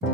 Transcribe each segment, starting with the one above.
A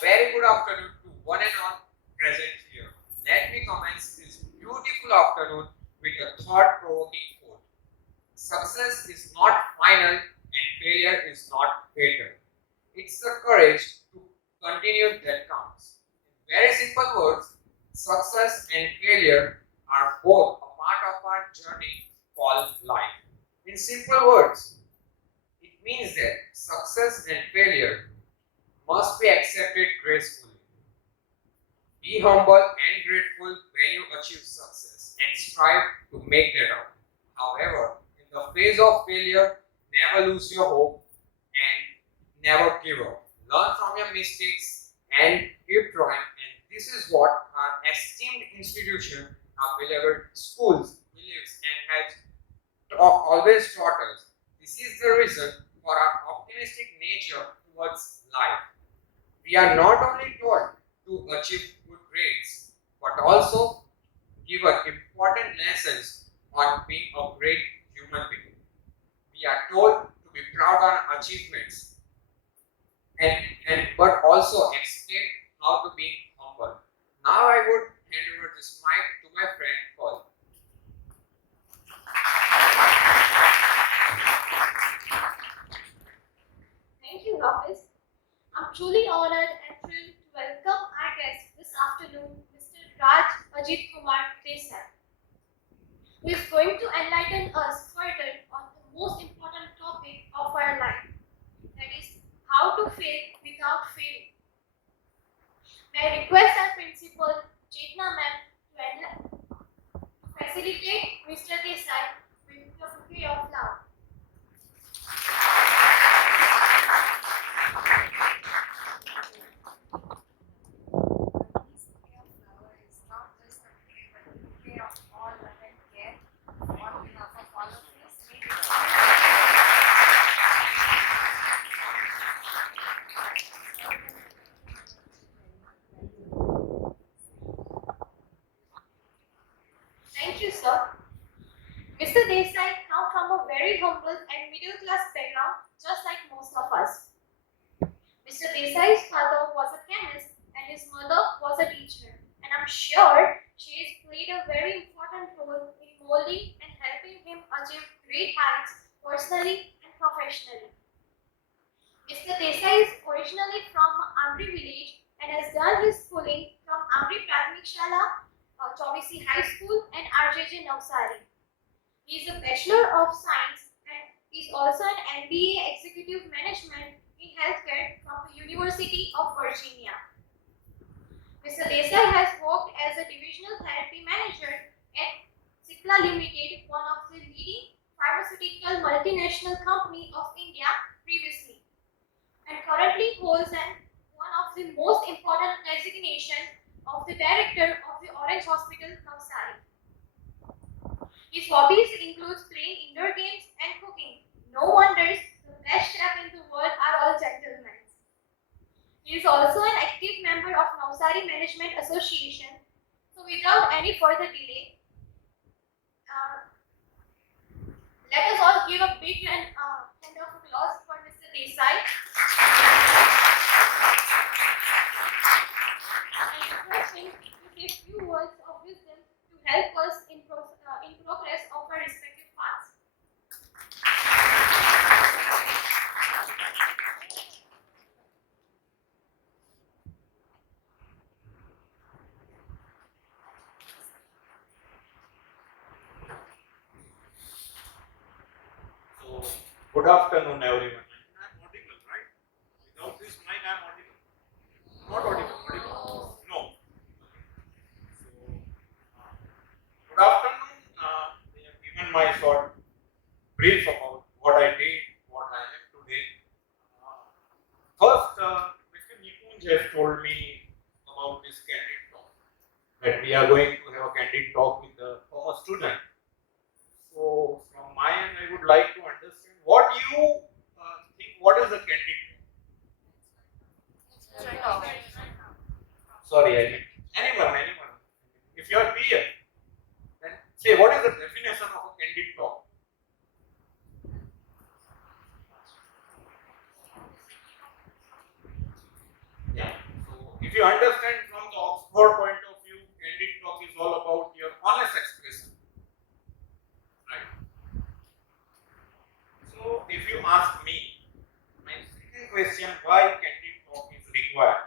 very good afternoon to one and all present here. Let me commence this beautiful afternoon with a thought-provoking quote. Success is not final and failure is not fatal. It's the courage to continue that counts. In very simple words, success and failure are both a part of our journey called life. In simple words, it means that success and failure must be accepted gracefully. Be humble and grateful when you achieve success and strive to make that out. However, in the face of failure, never lose your hope and never give up. Learn from your mistakes and keep trying. And this is what our esteemed institution, our beloved schools, believes and has always taught us. This is the reason for our optimistic nature towards life. We are not only taught to achieve good grades, but also given important lessons on being a great human being. We are told to be proud on achievements and but also explain how to be humble. Now I would hand over this mic to my friend Paul. Thank you, Hafiz. I'm truly honored and thrilled to welcome our guest this afternoon, Mr. Raj Ajit Kumar Desai, who is going to enlighten us further on the most important topic of our life, that is, how to fail without failing. May I request our principal, Chetna ma'am, to facilitate Mr. Desai with the bouquet of flowers. This bouquet of flower is not just a bouquet, but a bouquet of all love and care on behalf of all of us. May we Thank you, sir. Mr. Desai come from a very humble and middle class background, just like most of us. Mr. Desai's father was a chemist and his mother was a teacher, and I'm sure she has played a very important role in molding and helping him achieve great heights personally and professionally. Mr. Desai is originally from Amri village and has done his schooling from Amri Prathamik Shala, Chauvisi High School, and RJJ Navsari. He is a Bachelor of Science and is also an MBA Executive Management in Healthcare from the University of Virginia. Mr. Desai has worked as a Divisional Therapy Manager at Cipla Limited, one of the leading pharmaceutical multinational company of India previously, and currently holds one of the most important designation of the Director of the Orange Hospital, Navsari. His hobbies include playing indoor games and cooking. No wonders the best chef in the world are all gentlemen. He is also an active member of Navsari Management Association. So without any further delay, uh, let us all give a big hand of applause for Mr. Desai. And request him to say a few words of wisdom to help us in progress of our respective paths. So, good afternoon, everyone. I'm audible, right? Without this mic, I'm audible. Not audible. Audible? No. So, good afternoon. I have given my short brief about what I did, what I am today. First, Manoj has told me about this candid talk, that we are going to have a candid talk with the former student. So from my end, I would like to understand what you think. What is a candid talk? Sorry, I mean anyone. If you are peer, then say what is the definition of a candid talk? Yeah. So if you understand from the Oxford point of view, candid talk is all about your honest expression. Right. So if you ask me, my second question, why candid talk is required?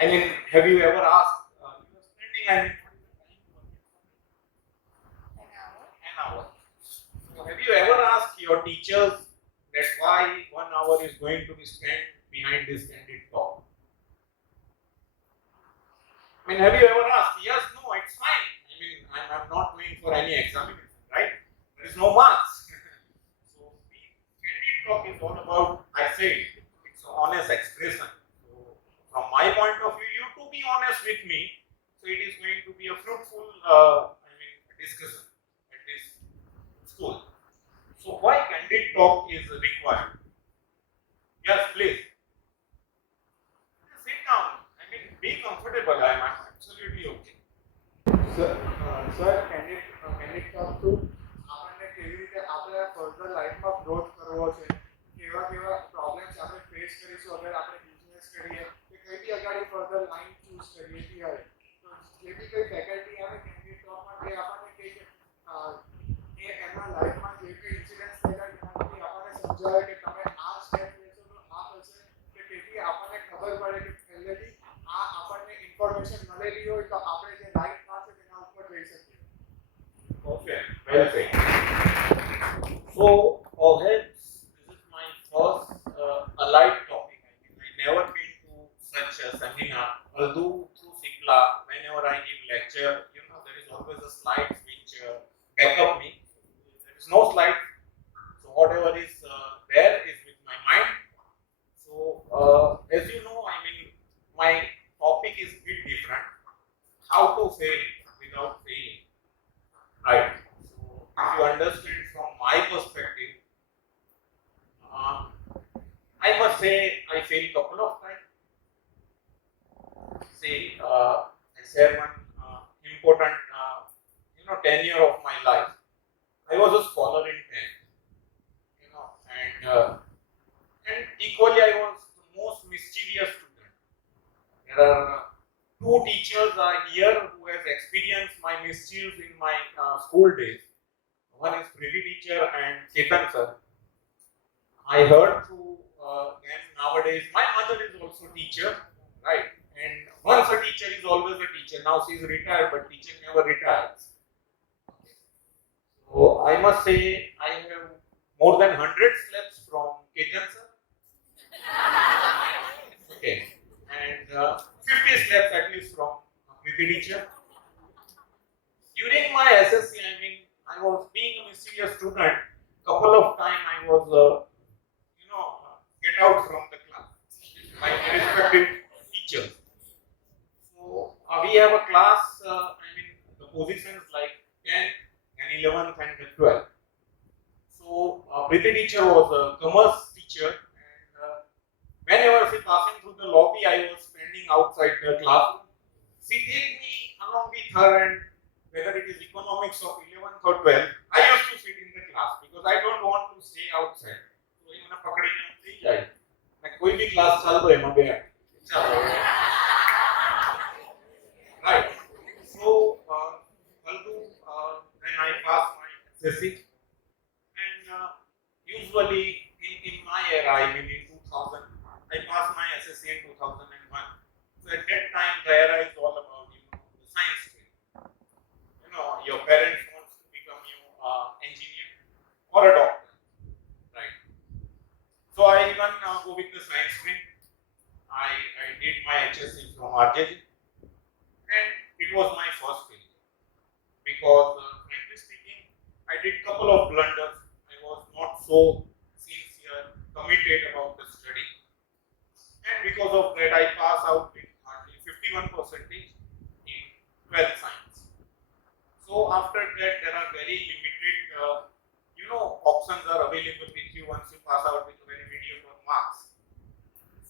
I mean, have you ever asked, you are spending, I mean, an hour. So have you ever asked your teachers that why 1 hour is going to be spent behind this candid talk? I mean, have you ever asked? Yes, no, it's fine. I mean, I'm not going for any examination, right? There is no marks. So, candid talk is all about, I say, it's an honest expression. So, from my point of view, you to be honest with me, so it is going to be a fruitful, discussion at this school. So, why candid talk is required? Yes, please. Sit down. I mean, be comfortable. I'm absolutely okay. Sir candid talk to આપણને કેવી રીતે આપણે further લાઈફમાં growth કરવો છે, કેવા problems આપણે face કરીશું અગર આપણે બિઝનેસ કરીએ કે કઈ બી અગાડી ફર્ધર લાઈન ચૂઝ કરીએ ત્યારે તો જે બી કંઈ ફેકલ્ટી આવે કેન્ડિડ ટોકમાં તે આપણને કહે કે એ એમના લાઈફમાં જે કંઈ ઇન્સિડન્ટ્સ થયેલા એનાથી આપણને સમજાવે કે તમે આ સ્ટેપ લેશો તો આ થશે કે તેથી આપણને ખબર પડે કે પહેલેથી આ આપણને ઇન્ફોર્મેશન મળેલી હોય તો આપણે જે રાઈટ પાથ છે તેના ઉપર જઈ શકીએ. Okay, well said. So, perhaps this is my first allied topic. I never been to such a seminar. Although through Sikla, whenever I give lecture, there is always a slide which back up me. There is no slide, so whatever is there is with my mind. So, as you know, I mean, my topic is a bit different. How to fail without failing. Right. So, if you understand from my perspective, I must say I failed couple of times. Say, I share one important, tenure of my life. I was a scholar in 10th, and equally I was the most mischievous student. There are two teachers are here who has experienced my mischief in my school days. One is Priti teacher and Chetan sir. I heard through them nowadays. My mother is also teacher, right? And once a teacher is always a teacher. Now she is retired, but teacher never retires. So I must say I have more than 100 slaps from Chetan sir. Okay, and 50 slaps at least from Priti teacher. During my SSC, I mean, I was being a mischievous student. Couple of times I was, get out from the class by respective teachers. So we have a class. The positions like 10th and 11th and 12th. So Priti teacher was a commerce teacher, and whenever she passing through the lobby, I was standing outside the classroom. She take me along with her, and whether it is economics of 11th or 12th, I used to sit in the class because I don't want to stay outside. So એ મને પકડીને થઈ જાય ને કોઈ બી class ચાલતો એમાં બે ચાલો right. So although then I passed my SSC, and usually in my era, I mean in 2000, I passed my SSC in 2001. So at that time, the era is all about the science stream. Your parents want to become you engineer or a doctor, right? So I even go with the science stream. I did my HSC from RJG, and it was my first failure because, frankly speaking, I did couple of blunders. I was not so sincere, committed about the study. available with you once you pass out with very mediocre marks.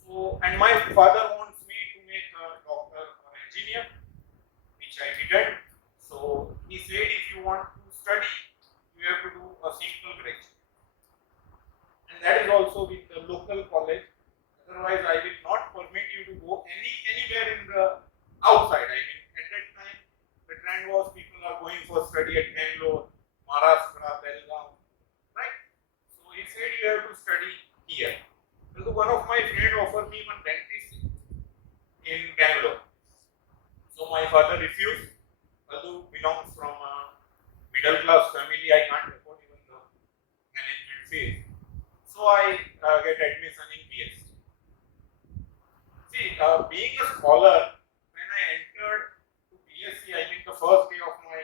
So, and my father wants me to make a doctor or engineer, which I didn't. So he said, if you want to study, you have to do a simple graduate, and that is also with the local college. Otherwise, I will not permit you to go anywhere in the outside. I mean, at that time, the trend was people are going for study at Bangalore, Maharashtra, Belgaum, right? So he said you have to study here. So one of my friends offered me one dentist in Bangalore. So my father refused. Although belongs from a middle class family, I can't afford even the management fees. So I get admission in BSc. See, being a scholar, when I entered to BSc, I mean the first day of my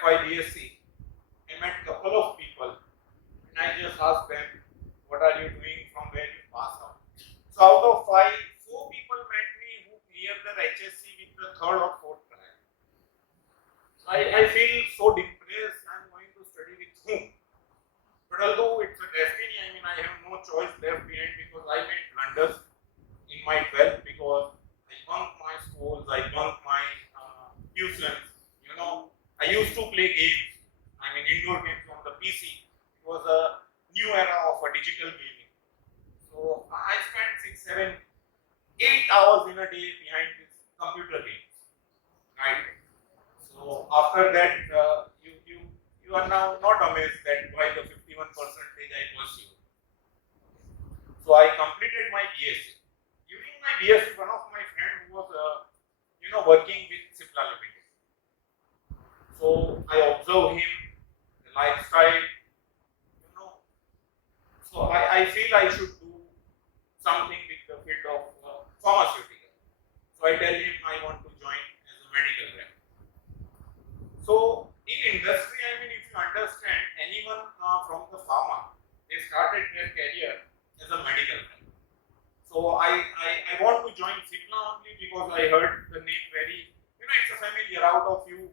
FY BSc, I met a couple of people and I just asked them, what are you doing, from where you pass out? So out of five, four people met me who cleared their HSC with the third or fourth try. So I feel so depressed. I'm going to study with whom? But although it's a destiny, I mean, I have no choice left behind because I made blunders in my 12th because I bunked my schools, I bunked my tuitions. You know, I used to play games, I mean, indoor games on the PC. It was a new era of a digital gaming. So I spent 6, 7, 8 hours in a day behind this computer games, right? So after that, you are now not amazed that why the 51% I pursued. So I completed my BSc. During my BSc, one of my friends who was working with Cipla Limited. So I observed him, the lifestyle, you know. So I feel I should do something with the field of pharmaceutical. So I tell him I want to join as a medical rep. So in industry, I mean, if you understand, anyone from the pharma, they started their career as a medical rep. So I want to join Cipla only because I heard the name very, it's a familiar. Out of you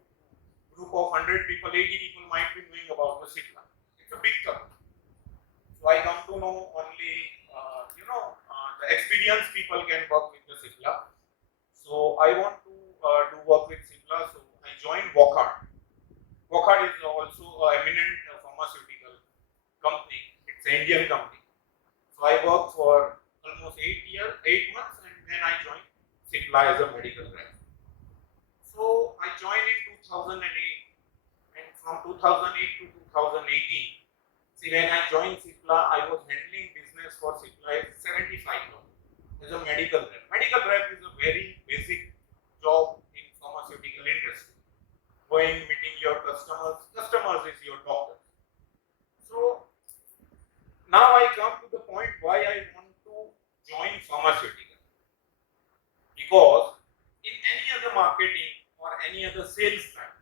group of 100 people, 80 people might be knowing about the Cipla. It's a big company. So I come to know only, the experienced people can work with the Cipla. So I want to do work with Cipla. So I joined Wockhardt. Wockhardt is also an eminent pharmaceutical company. It's an Indian company. So I worked for almost 8 months, and then I joined Cipla as a medical rep. So I joined in 2008, and from 2008 to 2018, see, when I joined Cipla, I was handling business for Cipla at 75,000 as a medical rep. Medical rep is a very basic job in pharmaceutical industry. Going, meeting your customers is your doctor. So now I come to the point why I want to join pharmaceutical. Because in any other marketing or any other sales line,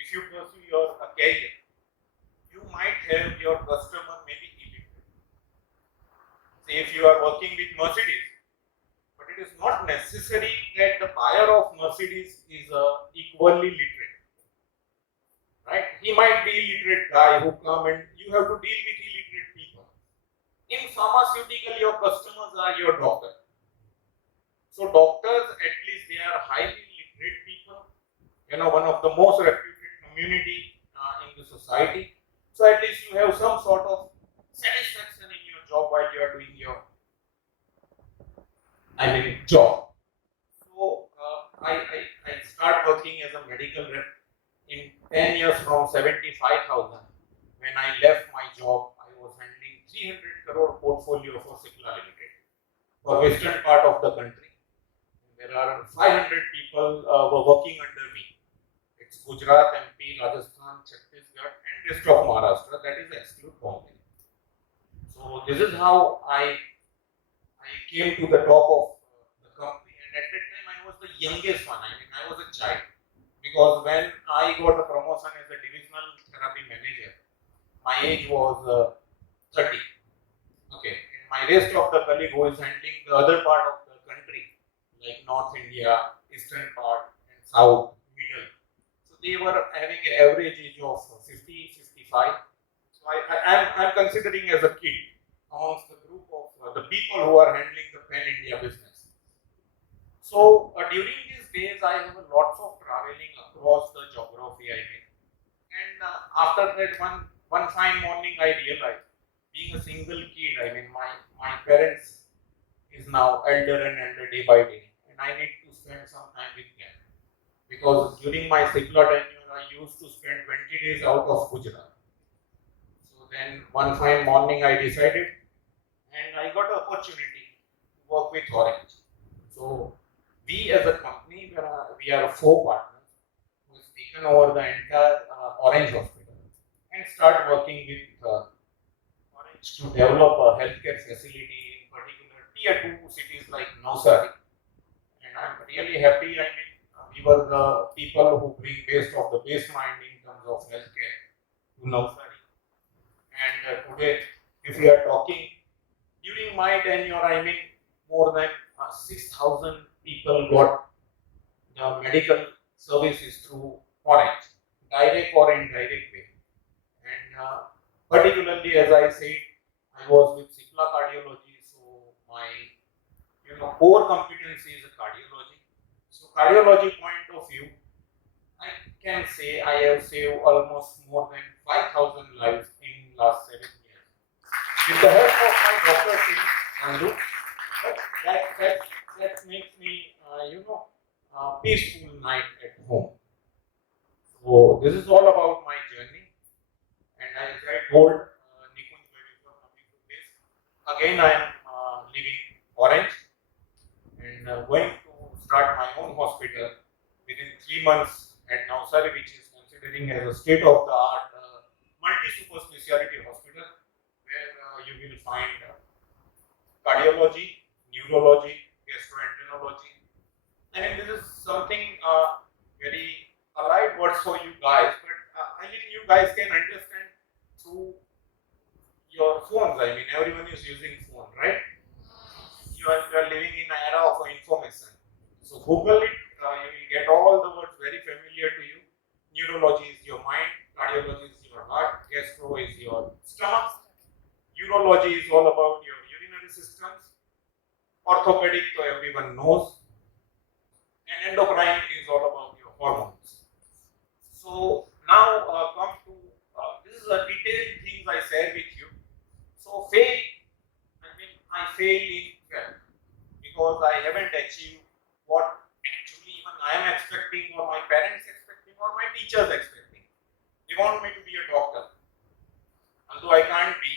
if you pursue your career, you might have your customer maybe illiterate. Say if you are working with Mercedes, but it is not necessary that the buyer of Mercedes is equally literate. Right? He might be illiterate guy who come and you have to deal with illiterate people. In pharmaceutical, your customers are your doctor. So doctors, at least they are highly literate people. One of the most reputed community in the society. So at least you have some sort of satisfaction in your job while you are doing your job. So I start working as a medical rep in 10 years from 75,000. When I left my job, I was handling 300 crore portfolio for Cipla Limited for western part of the country. There are 500 people were working under me. It's Gujarat, MP, Rajasthan, Chhattisgarh, and rest of Maharashtra. That is exclude Bombay. So this is how I came to the top of the company, and at that time I was the youngest one. I was a child, because when I got a promotion as a divisional therapy manager, my age was 30. Okay, and my rest of the colleague who is handling the other part of the country, like North India, Eastern part, and South, Middle. So they were having an average age of 50, 55. So I'm considering as a kid amongst the group of the people who are handling the Pan India business. So during these days, I have a lots of traveling across the geography. I mean, and after that, one fine morning, I realized, being a single kid, I mean, my parents is now elder and elder day by day, and I need to spend some time with them because during my Sikla tenure, I used to spend 20 days out of Gujarat. So then one fine morning, I decided, and I got an opportunity to work with Orange. So we as a company, we are four partners who has taken over the entire Orange hospital and start working with Orange to develop a healthcare facility in particular tier 2 cities like Navsari. And I'm really happy. I mean, we were the people who bring best of the best mind in terms of healthcare to Navsari. And today, if we are talking, during my tenure, I mean, more than 6,000 people got the medical services through Orange, direct or indirect way. And particularly, as I said, I was with Sikla cardiology, so my core competency is cardiology. So cardiology point of view, I can say I have saved almost more than 5,000 lives in last 7 years. With the help of my doctor team, Nandu, but that makes me, peaceful night at home. So this is all about my journey, and as I told Nikunj before coming to this, again I am leaving Orange and going to start my own hospital within 3 months at Navsari, which is considering as a state-of-the-art multi-super speciality hospital, where you will find cardiology, neurology, gastroenterology. I mean, this is something very allied words for you guys, but I think you guys can understand through your phones. I mean, everyone is using phone, right? You are living in an era of information. So Google it, you will get all the words very familiar to you. Neurology is your mind, cardiology is your heart, gastro is your stomach, urology is all about your urinary systems, orthopedic, so everyone knows, and endocrine is all about your hormones. So now come to this is a detailed things I share with you. So fail, I mean I fail in well because I haven't achieved what actually even I am expecting or my parents expecting or my teachers expecting. They want me to be a doctor, although I can't be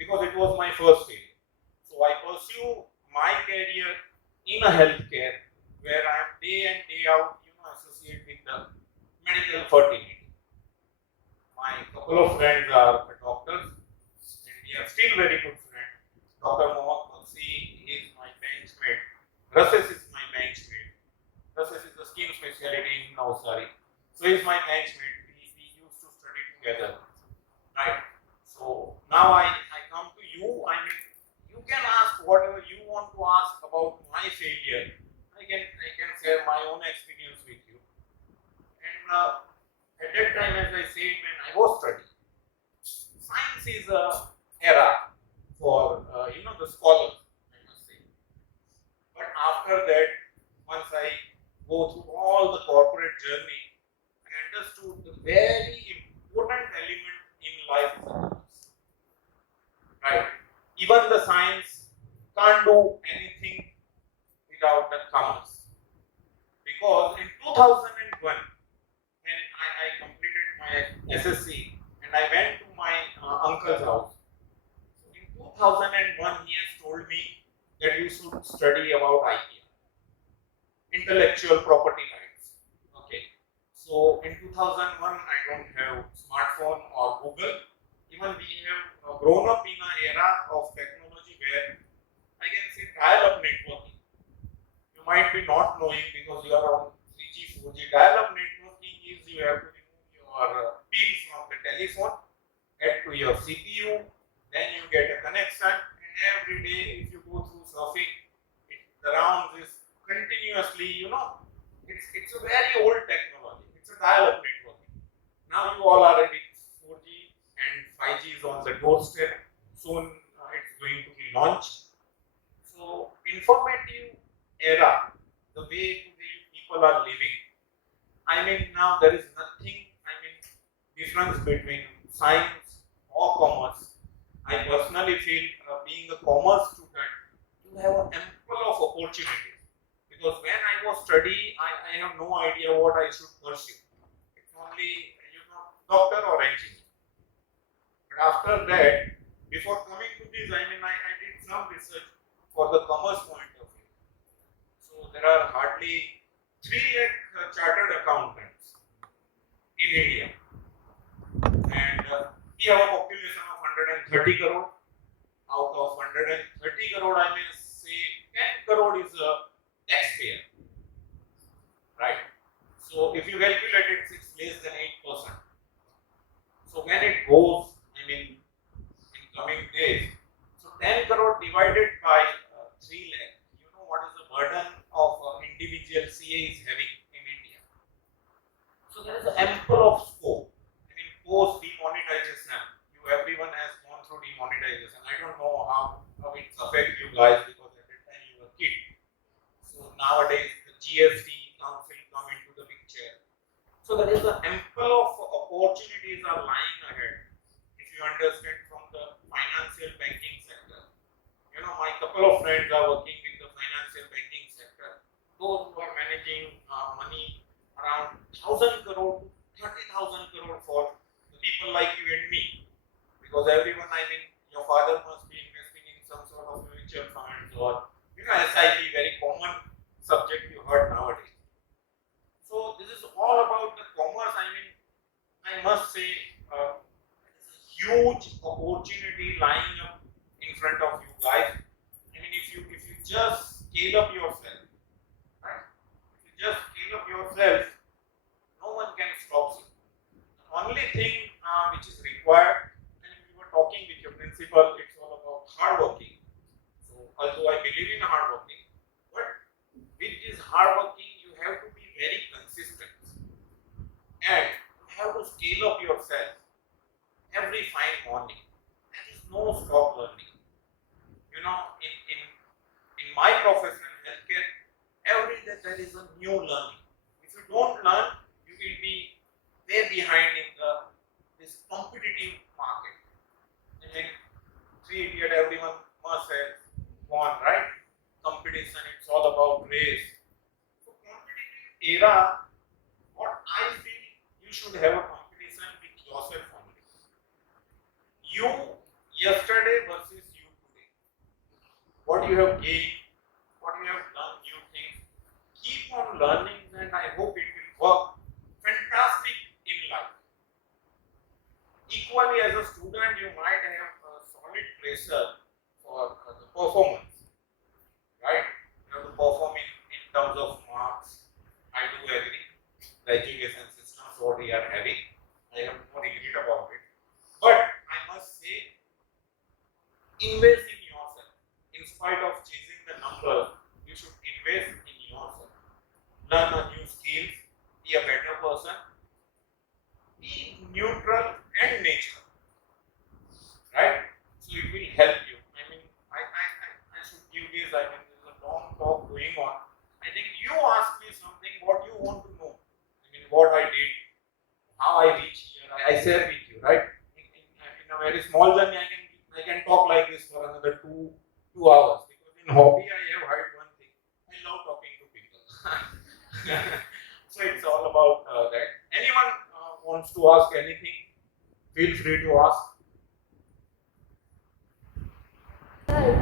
because it was my first failure. So I pursue my career in a healthcare where I am day in day out, associate with the medical fertility. My couple of friends are doctors, and we are still very good friends. Dr. Mohammad Bakshi is my benchmate. Rases is my benchmate. Rases is the skin specialty in Navsari. So he is my benchmate. We used to study together. Right. So now I come to you. I mean, you can ask whatever you want to ask about my failure. I can share my own experience with you. And at that time, as I said, when I was studying, science is a era for the scholars, I must say. But after that, once I go through all the corporate journey, I understood the very important element in life is commerce. Right? Even the science can't do anything without the commerce. Because in 2001, when I completed my SSC and I went to my uncle's house. So in 2001, he has told me that you should study about IPR, intellectual property rights. Okay. So in 2001, I don't have smartphone or Google. Even we have grown up in an era of technology where I can say dial-up networking. You might be not knowing because you are on 3G, 4G. Dial-up networking is you have to remove your pin from the telephone, add to your CPU, then you get a connection, and every day if you go through surfing, the rounds is continuously, it's a very old technology. It's a dial-up networking. Now you all are ready 4G and 5G. between science or commerce. I personally feel being a commerce student, you have an ample of opportunities because when I was studying, I have no idea what I should pursue. It's only doctor or engineer. But after that, before coming to this, I did some research for the commerce point of view. So there are hardly 3 lakh chartered accountants in India, and we have a population of 130 crore. Out of 130 crore, I may say 10 crore is a taxpayer, right? So if you calculate it, it's less than 8%. So when it goes, in coming days, so 10 crore divided by 3 lakh, you know what is the burden of individual CA is having in India. So there is ample of scope. Post demonetization, everyone has gone through demonetization. I don't know how it affects you guys because at that time you were kid. So nowadays the GST council come into the picture. So there is an ample of opportunities are lying ahead. If you understand from the financial banking sector, my couple of friends are working in the financial banking sector. Those who are managing money around 1,000 crore to 30,000 crore for people like you and me, because everyone, your father must be investing in some sort of mutual funds or SIP, very common subject you heard nowadays. So this is all about the commerce. I must say, it's a huge opportunity lying up in front of you guys. If you just scale up yourself, right? If you just scale up yourself, no one can stop you. The only thing which is required, and we were talking with your principal, it's all about hard working. So although I believe in hard working, but with this hard working, you have to be very consistent and you have to scale up yourself every fine morning. There is no stop learning. In my profession, healthcare, every day there is a new learning. If you don't learn, you will be way behind in this competitive market. Three Idiot, everyone must have won, right? Competition, it's all about race. So competitive era, what I feel, you should have a competition with yourself only. You yesterday versus you today. What you have gained, what you have done, new things. Keep on learning, and I hope it will work fantastic in life. Equally, as a student, you might have a solid pressure for the performance, right? You have to perform in terms of marks. I do agree. The education systems what we are having, I have no regret about it. But I must say, invest in yourself. In spite of chasing the numbers, you should invest in yourself. Learn a new skills, be a better person, be neutral and natural, right? So it will help you. I should give this. There's a long talk going on. I think you ask me something what you want to know. What I did, how I reached here. I share with you, right? In a very small journey, I can talk like this for another two hours because in hobby I have heard one thing. I love talking to people. So it's all about that. Anyone wants to ask anything, feel free to ask. Sir,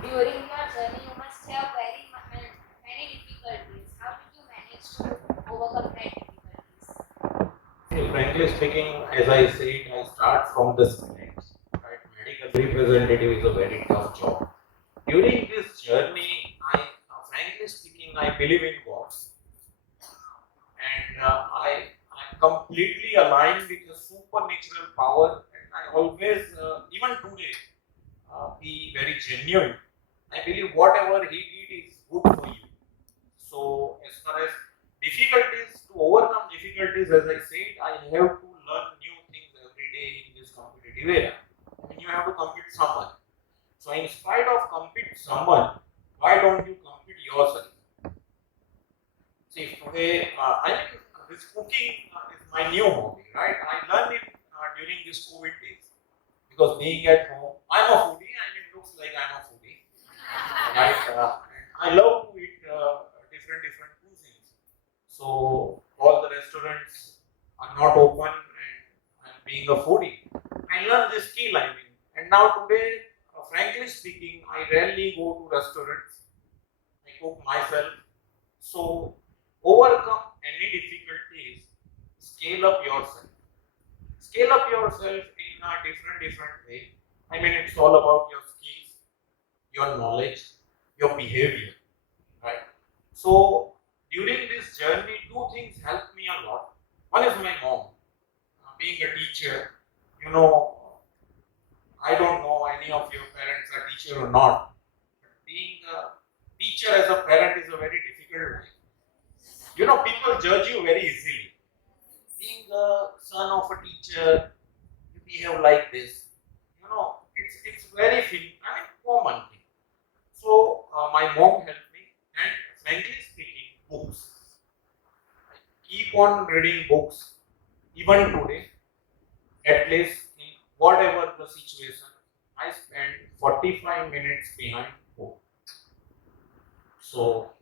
during your journey, you must have many difficulties. How did you manage to overcome that difficulties? Frankly speaking, as I said, I start from the scratch. Right? Medical representative is a very tough job. During this journey, frankly speaking, I believe in God, and I'm completely aligned with the supernatural power. And I always, even today, be very genuine. I believe whatever He did is good for you. So, as far as difficulties, to overcome difficulties, as I said, I have to learn new things every day in this competitive era. You have to compete someone. So, in spite of compete someone, why don't you compete yourself? See, today, this cooking is my new hobby, right? I learned it during this COVID days. Because being at home, I'm a foodie and it looks like I'm a foodie. Right? I love to eat different cuisines. So all the restaurants are not open and being a foodie, I learned this skill. And now today, frankly speaking, I rarely go to restaurants. I cook myself. So overcome any difficulties, scale up yourself. Scale up yourself in a different way. It's all about your skills, your knowledge, your behavior, right? So during this journey, two things helped me a lot. One is my mom. Being a teacher, I don't know any of your parents are teacher or not. But being a teacher as a parent is a very difficult life. People judge you very easily. Being a son of a teacher, you behave like this. It's very common thing. So my mom helped me, and frankly speaking, books. I keep on reading books, even today. At least in whatever the situation, I spend 45 minutes behind book. So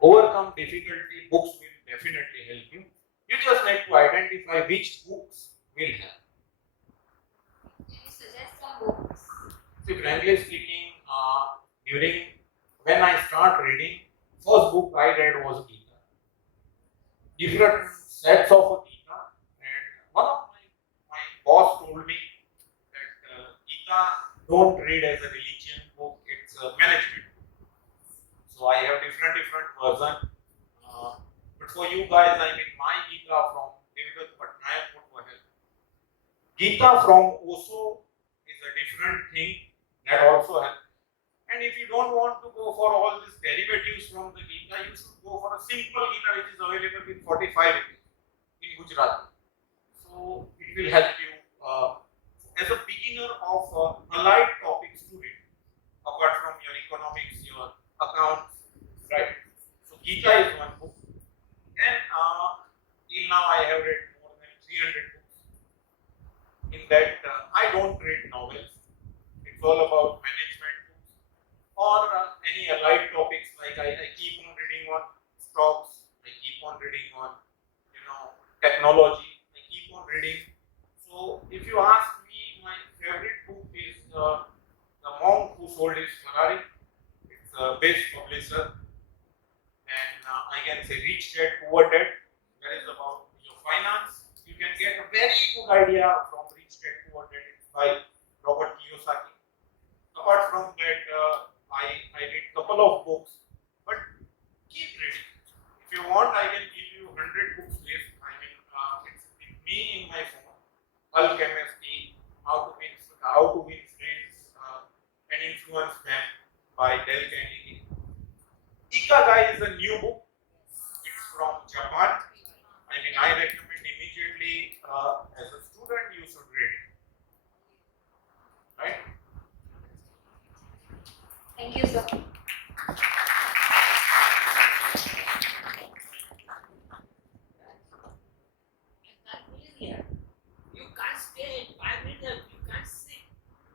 overcome difficulty, books will definitely help you. You just need to identify which books will help. Can you suggest some books? See, frankly speaking, during when I start reading, first book I read was Gita. Different sets of Gita, and one of my boss told me that Gita don't read as a religion book; it's a management book. So I have different version. But for you guys, my Gita from David Patnaik would help. Gita from Osho is a different thing that also helps. And if you don't want to go for all these derivatives from the Gita, you should go for a simple Gita which is available in 45 rupees in Gujarat. So it will help you as a beginner of allied topics to read, apart from your economics, your accounts, right? So Gita is one book. And till now I have read more than 300 books. In that, I don't read novels. It's all about management books or any allied topics. Like I keep on reading on stocks. I keep on reading on technology. I keep on reading. So if you ask me, my favorite book is The Monk Who Sold His Ferrari. It's a best publisher. And I can say Rich Dad Poor Dad. That is about your finance. You can get a very good idea from Rich Dad Poor Dad. It's by Robert Kiyosaki. Apart from that, I read a couple of books, but keep reading. If you want, I can give you 100 books list. It's with me in my phone. Alchemistry, How to Win Friends and Influence Them by Dale Carnegie. Ikigai is a new book. It's from Japan. I recommend immediately as a student you should read it. Right? Thank you, sir. You can't stay in 5 minutes, you can't sit.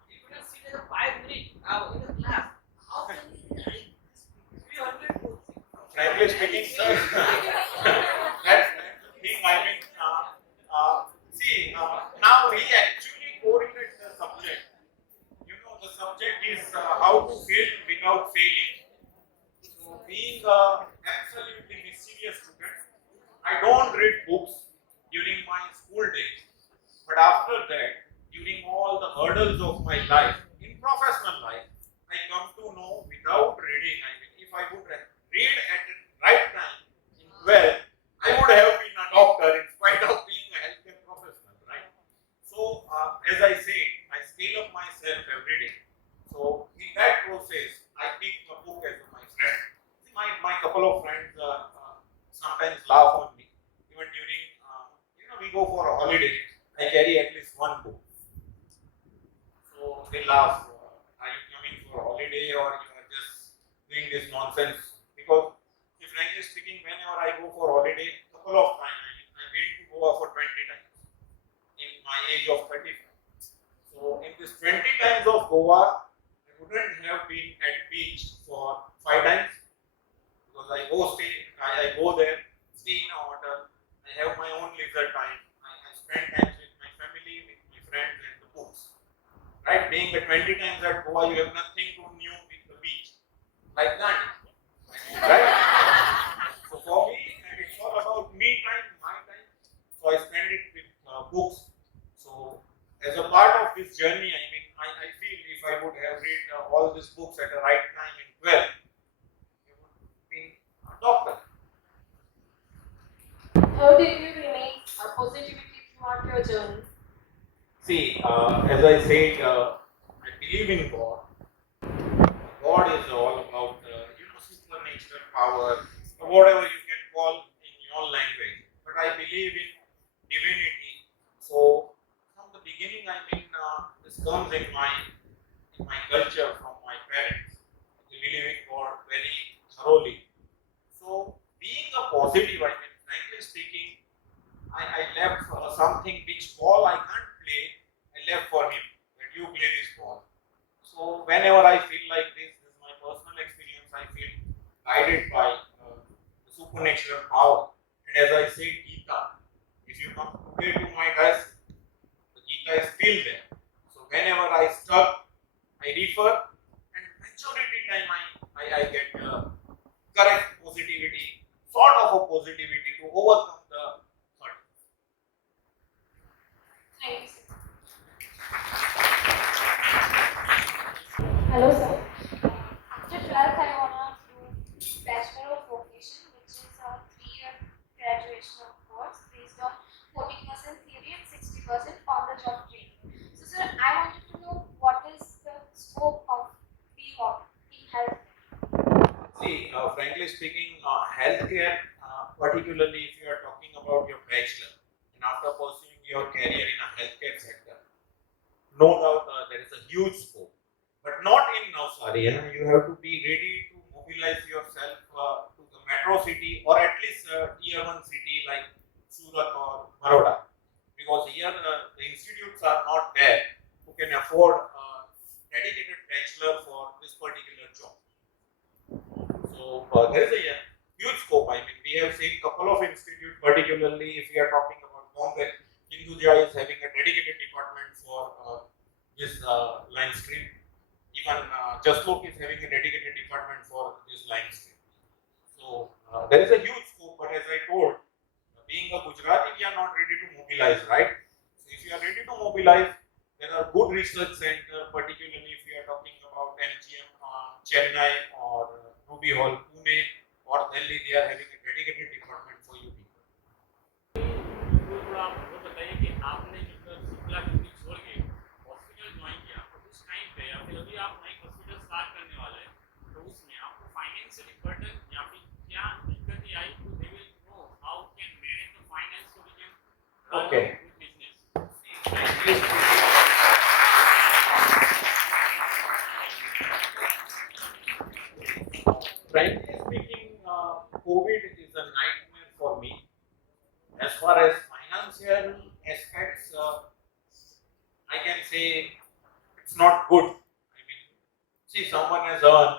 You cannot sit in a 5 minute in a class. How can you read 300 books? Frankly speaking, sir, that's the thing. Now we actually correlate the subject. The subject is how to fail without failing. So, being a absolutely mischievous student, I don't read books during my school days. But after that, during all the hurdles of my life, in professional life, I come to know without reading. If I would read at the right time in 12, I would have been a doctor in spite of being a healthcare professional, right? So, as I said, I scale up myself every day. So, in that process, I pick a book as my friend. See, my couple of friends sometimes laugh on me. Even during, we go for a holiday, I carry at least one book. So, they laugh. Are you coming for a holiday or you are just doing this nonsense? Because, frankly speaking, whenever I go for holiday, a couple of times, I went to Goa for 20 times. In my age of 35. So in this 20 times of Goa, I wouldn't have been at beach for 5 times because I go there, stay in a hotel, I have my own leisure time, I spend time with my family, with my friends and the books. Right? Being the 20 times at Goa, you have nothing to new with the beach, like Gandhi. Right? So for me, it's all about me time, my time. So I spend it with books. So as a part of this journey, I feel if I would have read all these books at the right time in 12, I would be a doctor. How did you remain positivity throughout your journey? See, as I said, I believe in God. God is all about, supernatural power, or whatever you can call in your language. But I believe in divinity. So from the beginning, this comes in my culture from my parents. They believe in God very thoroughly. So being a positive, frankly speaking, I left something which ball I can't play. I left for him. That you play this ball. So whenever I feel like this is my personal experience. I feel guided by the supernatural power. And as I said, Gita. If you come today to my desk, the Gita is still there. So whenever I stuck, I refer, and majority time I get correct positivity, sort of a positivity to overcome the hurdles. Thank you, sir. Hello, sir. After 12th, I want to do Bachelor of Vocation, which is a 3-year graduation course based on 40% theory and 60% on-the-job training. So, sir, I wanted to know what is the scope of BWOC in healthcare? See, frankly speaking, healthcare, particularly if you are talking about your bachelor and after pursuing your career in a healthcare sector, no doubt there is a huge scope, but not in Navsari. You have to be ready to mobilize yourself to the metro city or at least tier 1 city like Surat or Baroda, because here the institutes are not there who can afford a dedicated bachelor for this particular job. So there is a huge scope. We have seen couple of institutes, particularly if we are talking about Bombay, Hinduja is having a dedicated department for this line stream. Even Jaslok is having a dedicated department for this line stream. So there is a huge scope, but as I told, being a Gujarati, we are not ready to mobilize, right? So if you are ready to mobilize, there are good research centers, particularly if we are talking about MGM, Chennai or Ruby Hall, Pune or Delhi, they are having a dedicated department for you people. तो थोड़ा वो बताइए कि आपने जब Shimla duty छोड़ के hospital join किया तो उस टाइम पे या फिर अभी आप नई हॉस्पिटल स्टार्ट करने वाले हैं तो उसमें आपको फाइनेंशियली बर्डन या फिर क्या दिक्कतें आई तो they will know how can manage the finance so we can run Okay. Good business Frankly speaking, COVID is a nightmare for me. As far as financial aspects, I can say it's not good. See, someone has earned,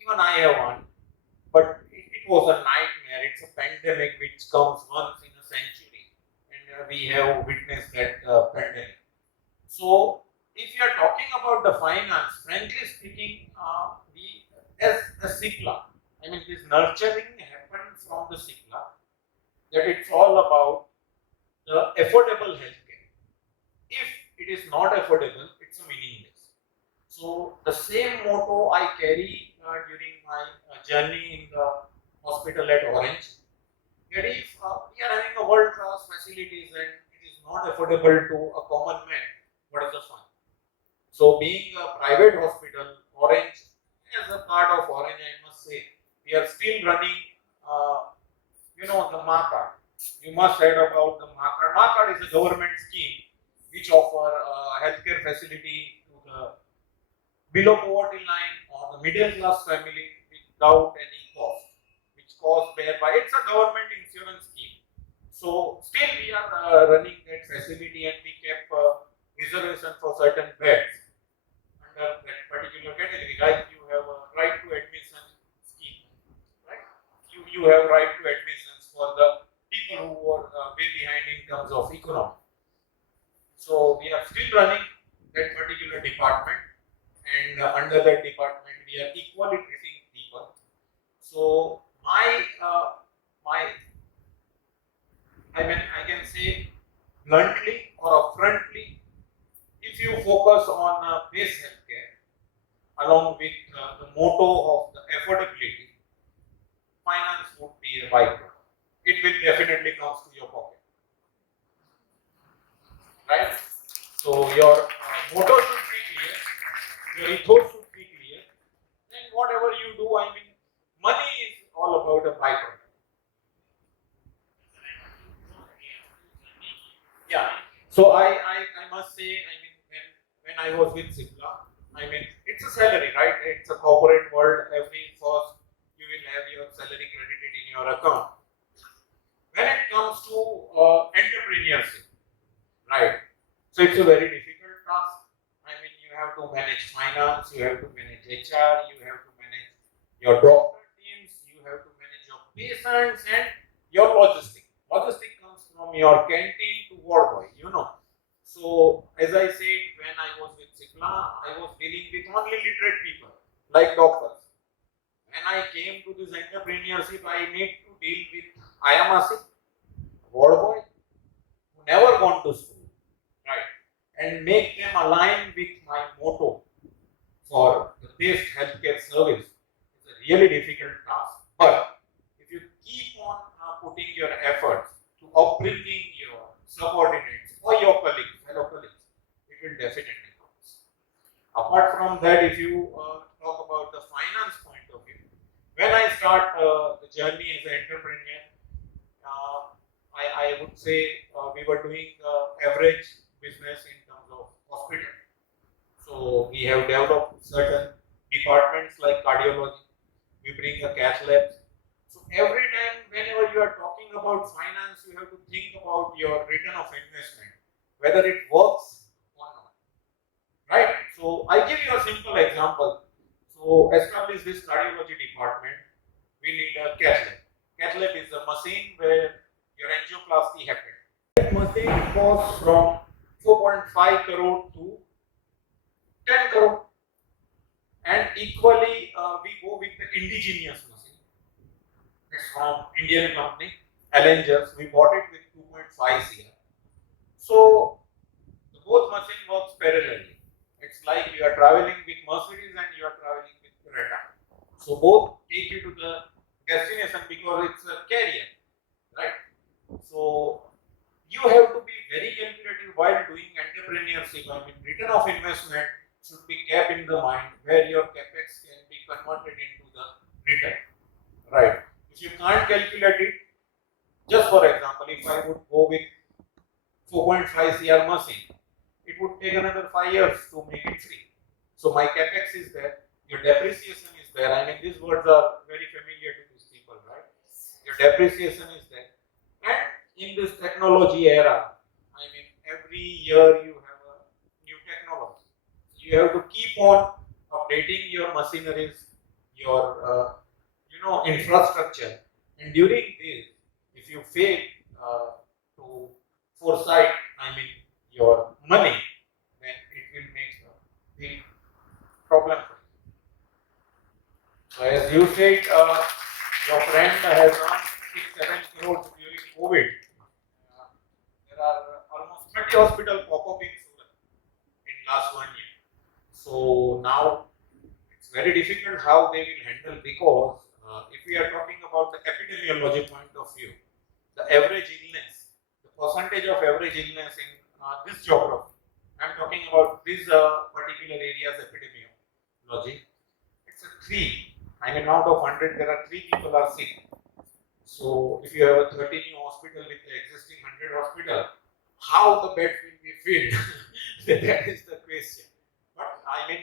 even I have earned, but it was a nightmare. It's a pandemic which comes once in a century, and we have witnessed that pandemic. So, if you are talking about the finance, frankly speaking, we as a Sikla, this nurturing happens from the Sikla, that it's all about the affordable healthcare. If it is not affordable, it's a meaningless. So the same motto I carry during my journey in the hospital at Orange. That if we are having a world-class facilities and it is not affordable to a common man, what is the fun? So being a private hospital, Orange, as a part of Orange, I must say, we are still running, the MA. You must heard about the MA. MA is a government scheme which offer healthcare facility to the below poverty line or the middle class family without any cost, which cost bear by, it's a government insurance scheme. So still we are running that facility, and we kept reservation for certain beds under that particular category. Like you have a right to admission scheme, right? You have right to admissions for the people who are way behind in terms of economy. So we are still running that particular department, and under that department we are equally treating people. So my I can say bluntly or upfrontly, if you focus on base healthcare along with the motto of the affordability, finance would be a byproduct. It will definitely comes to your pocket, right? So your motto should be clear, your ethos should be clear. Then whatever you do, I mean, money is all about a byproduct. Yeah. So I must say, I mean, when I was with Cipla, I mean, it's a salary, right? It's a corporate world. Every first you will have your salary credited in your account. When it comes to entrepreneurship, right? So it's a very difficult task. I mean, you have to manage finance, you have to manage HR, you have to manage your doctor teams, you have to manage your patients and your logistics. Logistic comes from your canteen to ward boy, you know. So as I said, when I was with Cipla, I was dealing with only literate people like doctors. When I came to this entrepreneurship, I need to deal with Ayamasi, ward boy, who never gone to school, right? And make them align with my motto for the best healthcare service. It's a really difficult task. But if you keep on putting your efforts to upbringing your subordinates or your colleagues, fellow colleagues, it will definitely come. Apart from that, if you talk about the finance point of view, when I start the journey as an entrepreneur, I would say we were doing average business in terms of hospital. So we have developed certain departments like cardiology. We bring the cath labs. So every time, whenever you are talking about finance, you have to think about your return of investment, whether it works or not. Right? So I give you a simple example. So establish this cardiology department. We need a cath lab. Cath lab is a machine where your angioplasty happens. That machine costs from 4.5 crore to 10 crore. And equally, we go with the indigenous machine. It's from Indian company, Allengers. We bought it with 2.5 CR. So both machine works parallelly. It's like you are traveling with Mercedes and you are traveling with Toyota. So both take you to the destination because it's a carrier, right? So you have to be very calculative while doing entrepreneurship. I mean, return of investment should be kept in the mind where your capex can be converted into the return, right? If you can't calculate it, just for example, if I would go with 4.5 CR machine, it would take another 5 years to make it free. So my capex is there, your depreciation is there. I mean, these words are very familiar to these people, right? Your depreciation is there. And in this technology era, I mean, every year you have a new technology. You have to keep on updating your machineries, your infrastructure. And during this, if you fail to foresight, I mean, your money, then it will make a big problem for you. So as you said, your friend has earned 6-7 crores during COVID. There are almost 30 hospitals pop up in Surat in last 1 year. So now it's very difficult how they will handle because if we are talking about the epidemiology point of view, the average illness, the percentage of average illness in this geography, I'm talking about this particular area's epidemiology, it's a 3. I mean, out of 100, there are 3 people are sick. So if you have a 30 new hospital with the existing 100 hospital, how the beds will be filled? That is the question. But I mean,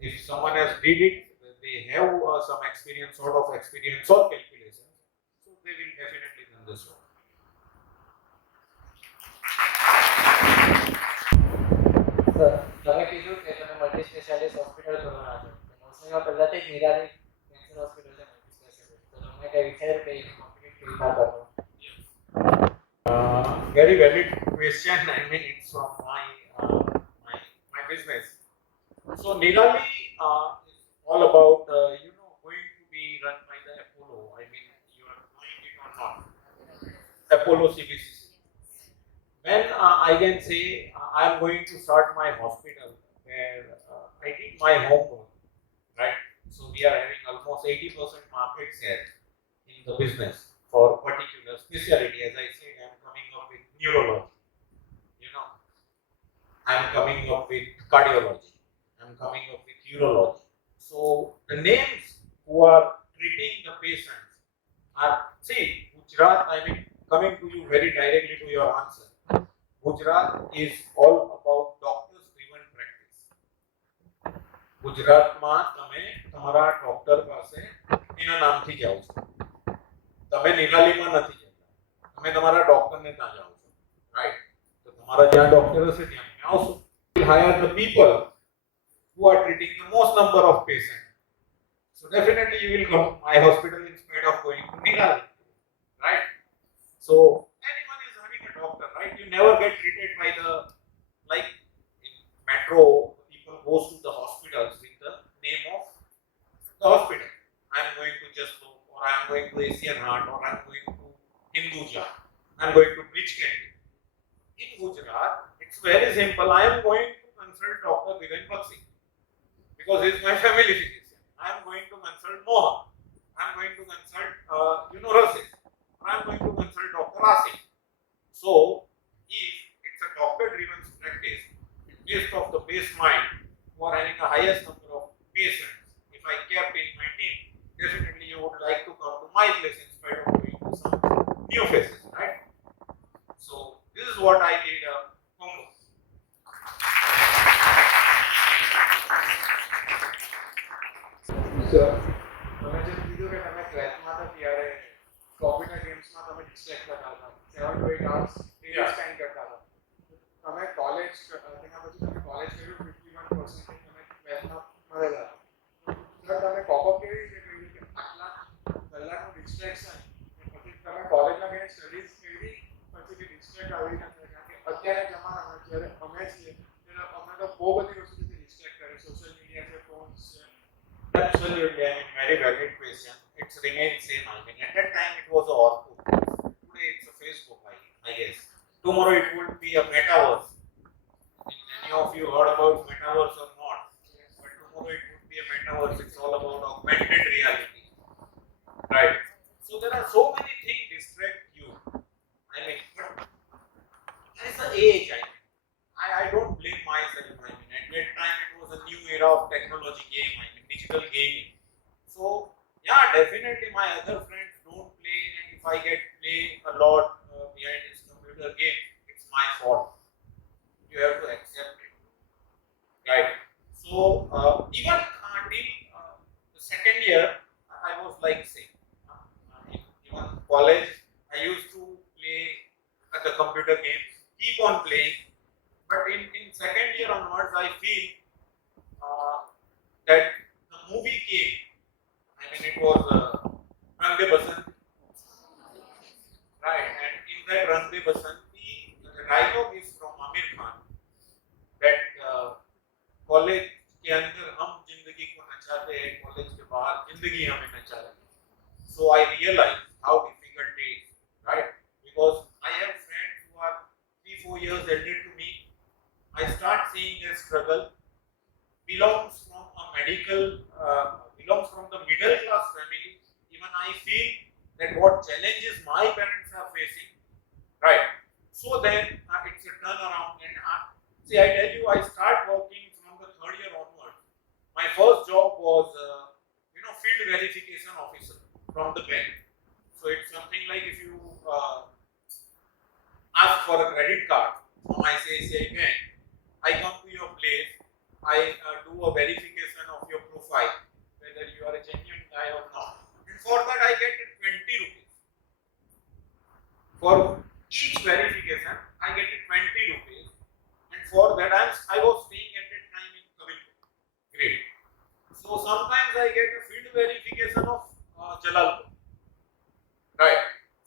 if someone has did it, they have some experience, sort of experience or calculations, so they will definitely done this work. Sir તમે કીધું કે તમે multi specialist hospital ખોલવાના છો મોસ્ટલીમાં પહેલાંથી જ Nirali cancer hospital છે multi specialist તો તમે કંઈ વિચાર્યું કે એને કોમ્પિટિટ કેવી રીતના કરવું Very valid question. I mean, it's from my business. So Nirali is all about going to be run by the Apollo. I mean, you are knowing it or not. Apollo CBCC. When I can say I am going to start my hospital where I did my homework, right? So we are having almost 80% market share in the business for particular specialty. As I said, I am coming up with neurology. I am coming up with cardiology. I am coming up with urology. So the names who are treating the patients are, see, Gujarat, I mean, coming to you very directly to your answer. Gujarat is all about doctors driven practice. ગુજરાતમાં તમે તમારા doctor પાસે એના નામથી જાઓ છો તમે નિરાલીમાં નથી જતા તમે તમારા ડોક્ટરને ત્યાં જાઓ છો રાઈટ તો તમારા જ્યાં ડોક્ટર હશે ત્યાં તમે આવશો hire the people who are treating the most number of patients. So definitely you will come to my hospital instead of going to Nirali, right? So anyone is having a doctor, right? You never get treated by the, like in metro, people goes to the hospitals with the name of the hospital. I am going to Jaslo, or I am going to Asian Heart, or I am going to Hinduja, I am going to Bridge Candy. In Gujarat, it's very simple. I am going to consult Dr. Viren Bakshi because he is my family physician. I am going to consult Mohan. I am going to consult, Rasid. I am going to consult Dr. Asif. So, if it's a doctor-driven practice, based of the base mind, who are having the highest number of patients, if I kept in my team, definitely you would like to come to my place in spite of going to some new faces, right? So, this is what I did homework. Sir તમે જે કીધું કે તમે 12th માં હતા ત્યારે computer ગેમ્સમાં તમે ડિસ્ટ્રેક્ટ થતા હતા 7 to 8 hours એ સ્પેન્ડ કરતા હતા તમે કોલેજ તેના પછી તમે કોલેજ કર્યું 51% તમે 12th માં મળેલા સર તમે કોપઅપ કેવી રીતે કર્યું કે આટલા કલાકનું ડિસ્ટ્રેક્શન પછી તમે કોલેજમાં ગઈને સ્ટડીઝ કરી પછી બી ડિસ્ટ્રેક્ટ આવી રીતે કારણ કે અત્યારે જમાનામાં જ્યારે અમે છીએ ત્યારે અમે તો બહુ બધી વસ્તુથી ડિસ્ટ્રેક્ટ કરે સોશિયલ મીડિયા છે ફોન્સ છે. Absolutely, I mean, very valid question. It's remained same. I mean, at that time it was a Orkut. Today it's a Facebook, I guess. Tomorrow it will be a metaverse. Any of you heard about metaverse or not? But tomorrow it would be a metaverse. It's all about augmented reality, right? So there are so many things distract you. I mean, but there is an age. I don't blame myself. I mean, at that time it was a new era of technology game. I mean, digital gaming. So yeah, definitely my other friends don't play, and if I get play a lot behind this computer game, it's my fault. You have to accept it, right? So even till the second year, I was like same. Even college, I used to play at the computer games, keep on playing. But in second year onwards, I feel that the movie came. I mean, it was Rang De Basanti, right? And in that Rang De Basanti, the dialogue is from Amir Khan that college के अंदर हम जिंदगी को नचाते हैं, college के बाहर जिंदगी हमें नचा रही है. So I realize how difficult it is, right? Because I have friends who are 3-4 years elder to me. I start seeing their struggle. Belongs from a medical, belongs from the middle class family. Even I feel that what challenges my parents are facing, right? So then it's a turnaround. And see, I tell you, I start working from the third year onwards. My first job was, field verification officer from the bank. So it's something like if you ask for a credit card from ICICI Bank, I come to your place, I do a verification of your profile, whether you are a genuine guy or not. And for that I get 20 rupees. For each verification, I get 20 rupees. And for that I was sometimes I get a field verification of Jalalpur. Right.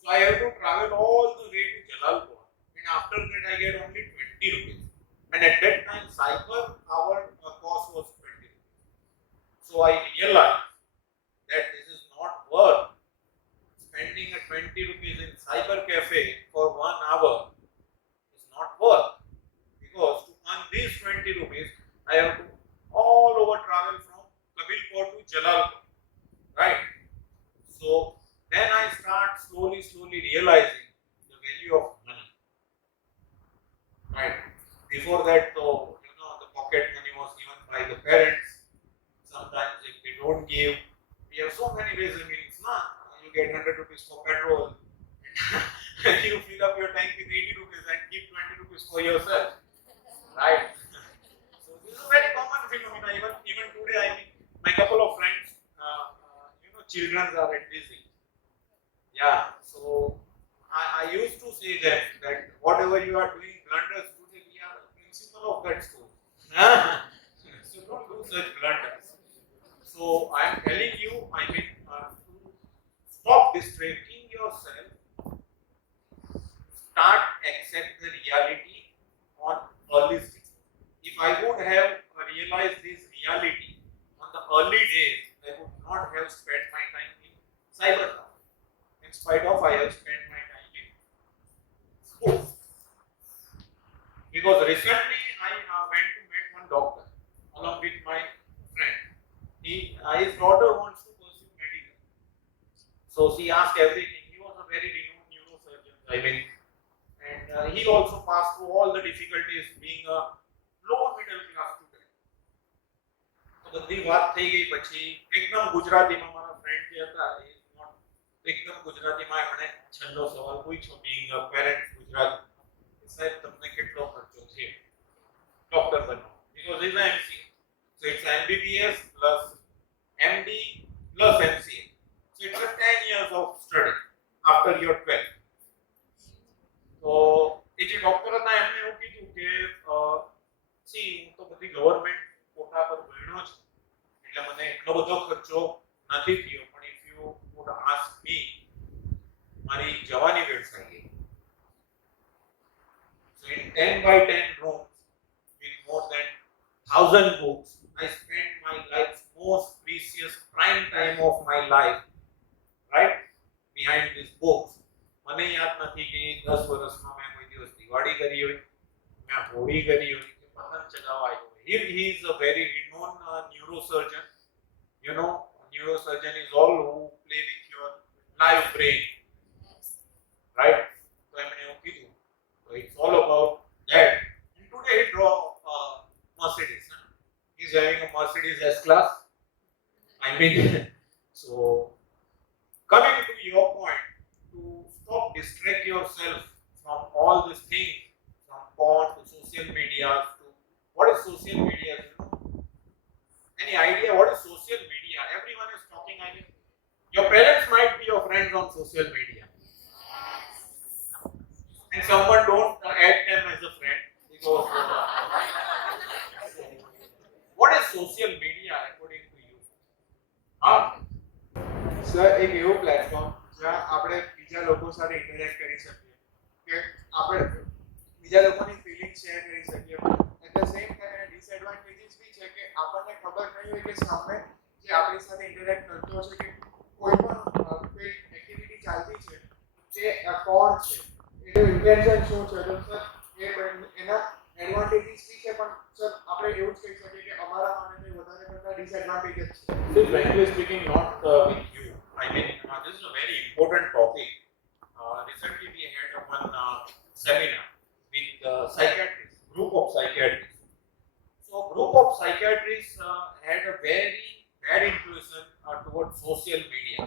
So I have to travel all the way to Jalalpur, and after that I get only 20 rupees. And at that time, cyber hour cost was 20 rupees. So I realized that this is not worth spending a 20 rupees in cyber cafe for 1 hour. Is not worth, because to earn these 20 rupees, I have to all over travel from Kabilpur to Jalalpur. Right. So then I start slowly realizing the value of money. Right. Before that, though, the pocket money was given by the parents. Sometimes if they don't give, we have so many ways and means. You get 100 rupees for petrol, and you fill up your tank with 80 rupees and keep 20 rupees for yourself. Right. So this is a very common phenomenon. Even today, I mean, my couple of friends, children are at this age. Yeah. So I used to say that whatever you are doing blunders today, we are the principal of that school. So don't do such blunders. So I am telling you, I mean, to stop distracting yourself, start accept the reality on early stage. If I would have realized this reality on the early days, I would not have spent my time in cyber. In spite of I have spent my time in school. Because recently I went to meet one doctor along with my friend. His daughter wants to pursue medical. So she asked everything. He was a very renowned neurosurgeon. I mean, and he also passed through all the difficulties being a lower middle class student. તો બધી વાત થઈ ગઈ પછી એકદમ ગુજરાતીમાં મારા friend જે હતા એ એકદમ ગુજરાતીમાં એમણે છેલ્લો સવાલ પૂછ્યો being a parent ગુજરાતી સાહેબ તમને કેટલો ખર્ચો થયો ડોક્ટર બનવા because it's an MCA, so it's MBBS plus MD plus MCA, so it's a 10 years of study after your 12. So એ જે ડોક્ટર હતા એમણે એવું કીધું કે સી હું તો બધી ગવર્નમેન્ટ કોટા પર ભણ્યો છું એટલે મને એટલો બધો ખર્ચો નથી થયો, પણ if you would ask me, મારી જવાની વેડસાઈ ગઈ. So in 10 by 10 rooms with more than 1000 books, I spent my life's most precious prime time of my life, right, behind these books. મને યાદ નથી કે 10 વર્ષમાં મેં કોઈ દિવસ દિવાળી કરી હોય, મેં હોળી કરી હોય, કે પતંગ ચગાવવા આવ્યો હોય. He is a very renowned neurosurgeon. You know, neurosurgeon is all who play with your live brain, right? So I mean, so it's all about that. And today he draw Mercedes. He's having a Mercedes S-Class. I mean, so coming to your point, to stop distract yourself from all these things, from porn to social media to what is social media? Any idea what is social media? Everyone is talking. I mean, your parents might be your friends on social media, and someone don't add them as a friend because. What is social media according to you? Sir એક એવું platform જ્યાં આપણે બીજા લોકો સાથે interact કરી શકીએ, કે આપણે બીજા લોકોની ફિલિંગ શેર કરી શકીએ. At the same time disadvantages બી છે કે આપણને ખબર નહીં હોય કે સામે જે આપણી સાથે ઇન્ટરેક્ટ કરતો છે કે કોઈ પણ કોઈ એક્ટિવિટી ચાલતી છે તે કોણ છે, એનું ઇન્ટેન્શન શું છે. તો સર એના એડવાન્ટેજીસ બી છે, પણ સર આપણે એવું જ કહી શકીએ કે અમારા માટે વધારે કરતા ડિસએડવાન્ટેજીસ છે. This frankly speaking, not with you. I mean, this is a very important topic. Recently, we had one seminar with psychiatrists, group of psychiatrists. So, group of psychiatrists had a very bad intuition towards social media,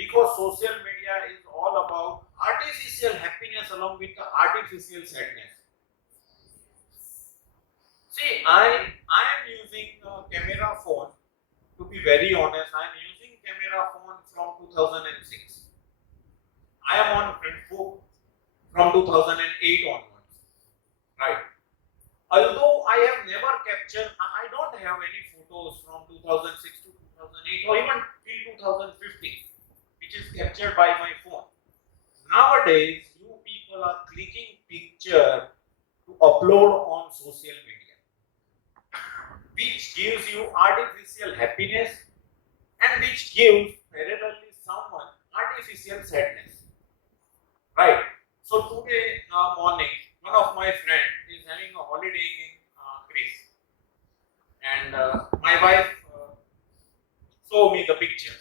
because social media is all about artificial happiness along with the artificial sadness. See, I am using a camera phone. To be very honest, I am using camera phone from 2006. I am on Facebook from 2008 onwards, right? Although I have never captured, I don't have any photos from 2006 to 2008. or even till 2015, which is captured by my phone. Nowadays, you people are clicking picture to upload on social media, which gives you artificial happiness and which gives parallelly someone artificial sadness. Right? So today morning, one of my friends is having a holiday in Greece, and my wife showed me the pictures.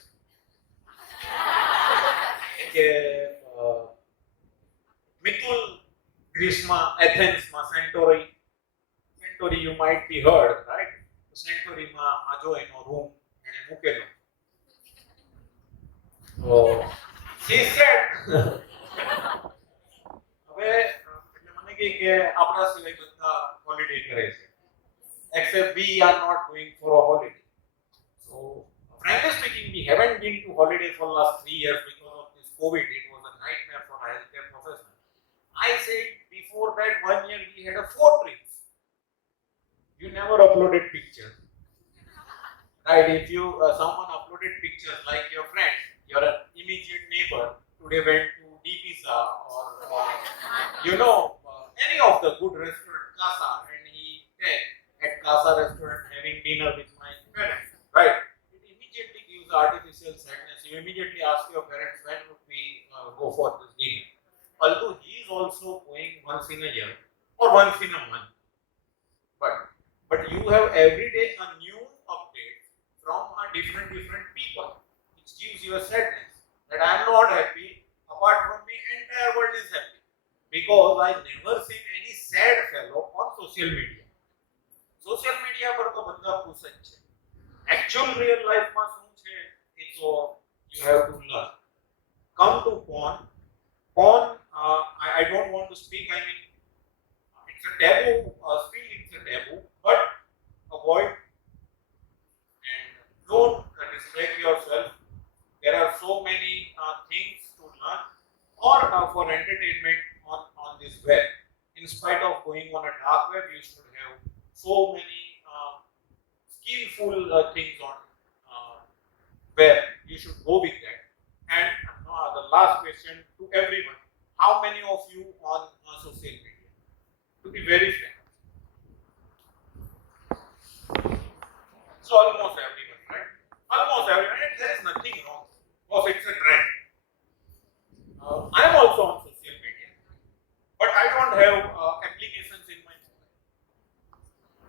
Mitul, Grishma, Athens, Centauri, you might be heard, right? Centauri ajo eno room એને મૂકેલો. So she said, હવે એટલે મને કે આપણા સિવાય બધા holiday કરે છે, except we are not going for a holiday. So frankly speaking, we haven't been to holiday for last 3 years because of this COVID. It was a nightmare for a healthcare professional. I said before that 1 year we had a 4 trips. You never uploaded pictures. Right? If you someone uploaded pictures like your friend, your immediate neighbor today went to D Pizza or any of the good restaurant Casa, and he tagged at Casa restaurant having dinner with my parents. Right? It immediately gives artificial sadness. You immediately ask your parents when would we go for this dinner. Although he is also going once in a year or once in a month. But you have every day a new update from a different people, which gives you a sadness that I am not happy. Apart from me, entire world is happy because I never seen any sad fellow on social media. Social media પર તો બધા ખુશ જ છે. Actual real life માં શું છે એ તો you have to learn. Come to porn. I don't want to speak. I mean, it's a taboo. Still, it's a taboo. But avoid and don't distract yourself. There are so many things to learn or for entertainment on this web. In spite of going on a dark web, you should have so many skillful things on web. You should go with that. And the last question to everyone: how many of you on social media? To be very frank. So almost everyone, right? Almost everyone. And there is nothing wrong because it's a trend. I am also on social media, but I don't have applications in my phone,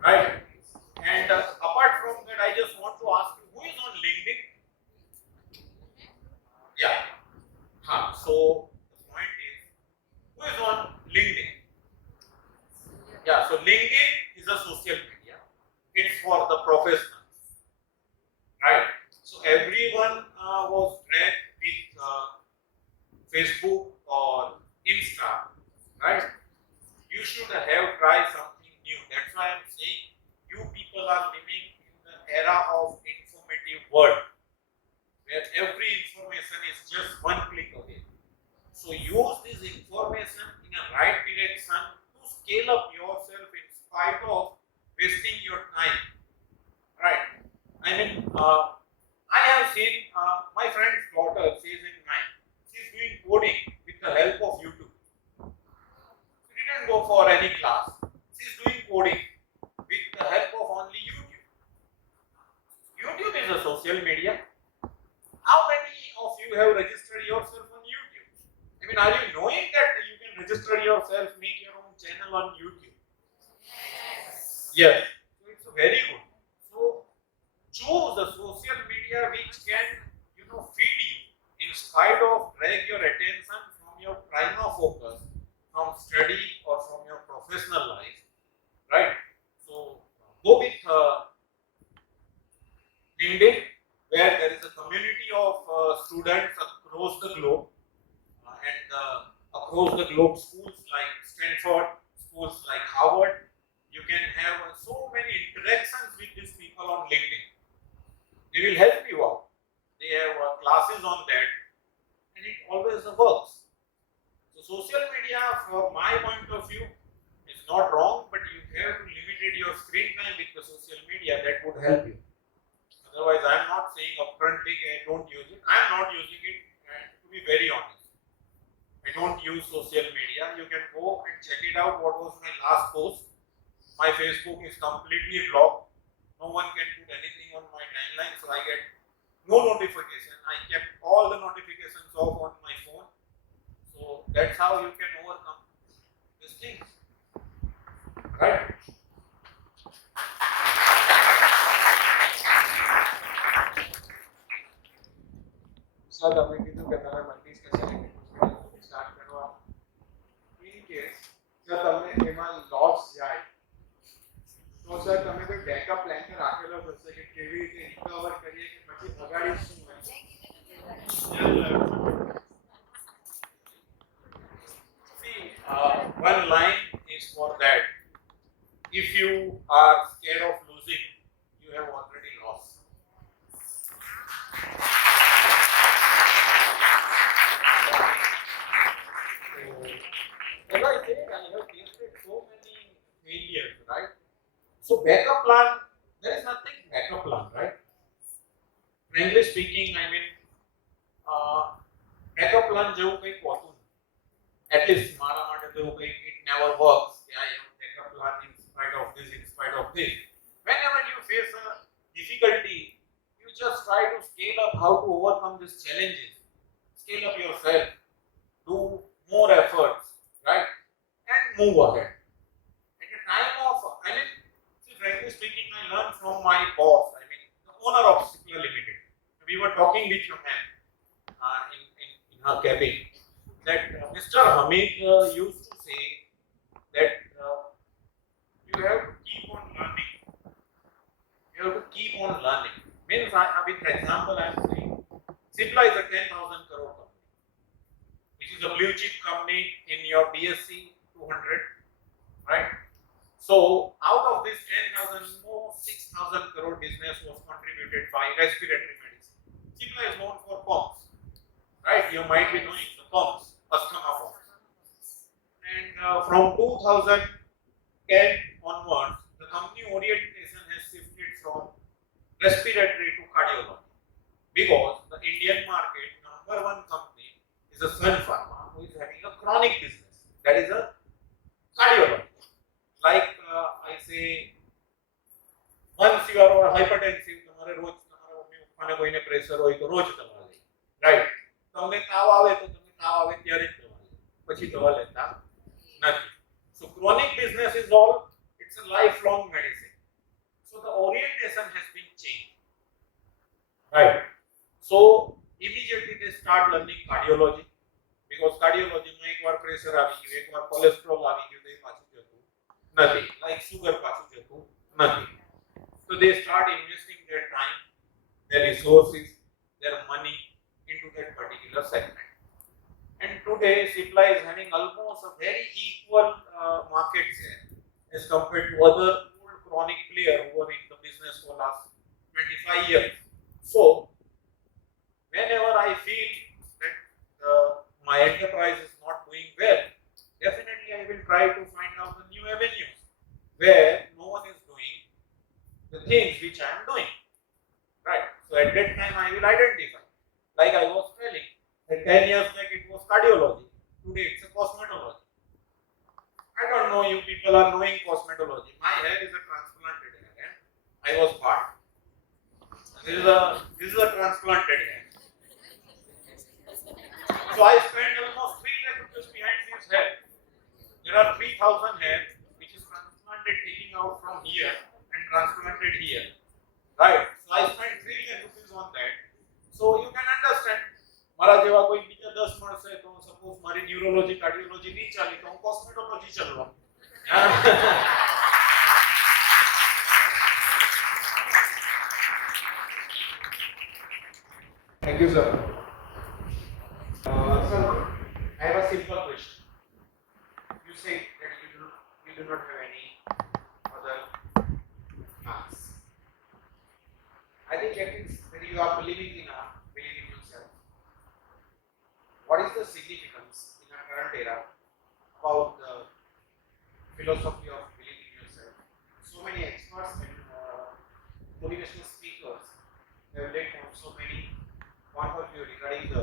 right? And apart from that, I just want to ask you, who is on LinkedIn? Yeah. So the point is, who is on LinkedIn? Yeah. So LinkedIn is a social media. It's for the professionals, right? So everyone was dragged with Facebook or Insta, right? You should have tried something new. That's why I'm saying you people are living in the era of informative world, where every information is just one click away. So use this information in a right direction to scale up yourself in spite of wasting your time, right? I mean, I have seen my friend's daughter, she's in 9th. She's doing coding with the help of YouTube. She didn't go for any class. She's doing coding with the help of only YouTube. YouTube is a social media. How many of you have registered yourself on YouTube? I mean, are you knowing that you can register yourself, make your own channel on YouTube? Yes. So it's very good. So choose a social media which can, feed you in spite of drag your attention from your prima focus, from study or from your professional life, right? So go with LinkedIn, where there is a community of students across the globe, and across the globe schools like Stanford, schools like Harvard. You can have so many interactions with these people on LinkedIn. They will help you out. They have classes on that, and it always works. So social media, from my point of view, is not wrong, but you have to limit your screen time with the social media. That would help you. Otherwise, I am not saying upfrontly don't use it. I am not using it, and to be very honest, I don't use social media. You can go and check it out. What was my last post? My Facebook is completely blocked. No one can put anything on my timeline, so I get no notification. I kept all the notifications off on my phone. So that's how you can overcome these things. Right? Sir તમે કીધું કે તમે multi speciality start કરવા in case જો તમને એમાં loss જાય તો સર તમે કોઈ બેકઅપ પ્લાન તો રાખેલો જ હશે કે કેવી રીતે રિકવર કરીએ કે પછી અગાડી શું હોય. See, one line is for that. If you are scared of losing, you have already lost. As I said, I have tasted so many failures, right? So backup plan, there is nothing backup plan, right? Frankly speaking, I mean, backup plan જેવું કંઈક હોતું નથી. At least મારા માટે તો એવું કંઈક it never works. I have backup plan in spite of this, in spite of this. Whenever you face a difficulty, you just try to scale up how to overcome these challenges. Scale up yourself, do more efforts, right? And move ahead. At the time of, I mean, see, frankly speaking, I learned from my boss, I mean, the owner of Likhiya Limited. We were talking with your man in her cabin that Mr. Hamid used to say that you have to keep on learning. You have to keep on learning. Means, with example, I am saying, Cipla is a 10,000 crore company, which is a blue chip company in your BSC 200, right? So, out of this 10,000, more 6,000 crore business was contributed by respiratory medicine. Cipla is known for pumps, right? You might be knowing the pumps, asthma pumps. And from 2010 onwards, the company orientation has shifted from respiratory to cardiology, because the Indian market number one company is a Sun Pharma, who is having a chronic business, that is a cardiology. Like I say, once you are hypertensive, તમારે રોજ તમારા mummy પપ્પાને કોઈને pressure હોય તો રોજ દવા લે, રાઈટ? તમને તાવ આવે તો તમે તાવ આવે ત્યારે જ દવા લે, પછી દવા લેતા નથી. So chronic business is all, it's a lifelong medicine. So the orientation has been changed, right? So immediately they start learning cardiology, because cardiology માં એકવાર પ્રેશર આવી ગયું, એકવાર કોલેસ્ટ્રોલ આવી ગયું, તો એ પાછું જતું નથી, like sugar પાછું જતું નથી. So they start investing their time, their resources, their money into that particular segment. And today Cipla is having almost a very equal market share as compared to other old chronic players who are in the business for last 25 years. So whenever I feel that my enterprise is not doing well, definitely I will try to find out the new avenues where no one is doing the things which I am doing, right? So at that time I will identify, like I was telling, that 10 years back it was cardiology, today it's a cosmetology. I don't know you people are knowing cosmetology. My hair is a transplanted hair, I was bald. This is a transplanted hair. So I spent almost 3 lakh rupees behind this hair. There are 3,000 hairs which is transplanted, taking out from here and transplanted here, right? So I spent 3 lakh rupees on that. So you can understand, મારા જેવા કોઈ બીજા 10 મળશે તો suppose મારી neurology cardiology નહીં ચાલી તો હું કોસ્મેટોલોજી ચલાવવા. Thank you sir. Sir, I have a simple question. You say that you do not have any other plans. I think that is when you are believing in yourself. What is the significance in our current era about the philosophy of believing in yourself? So many experts and motivational speakers have laid down so many point of view regarding the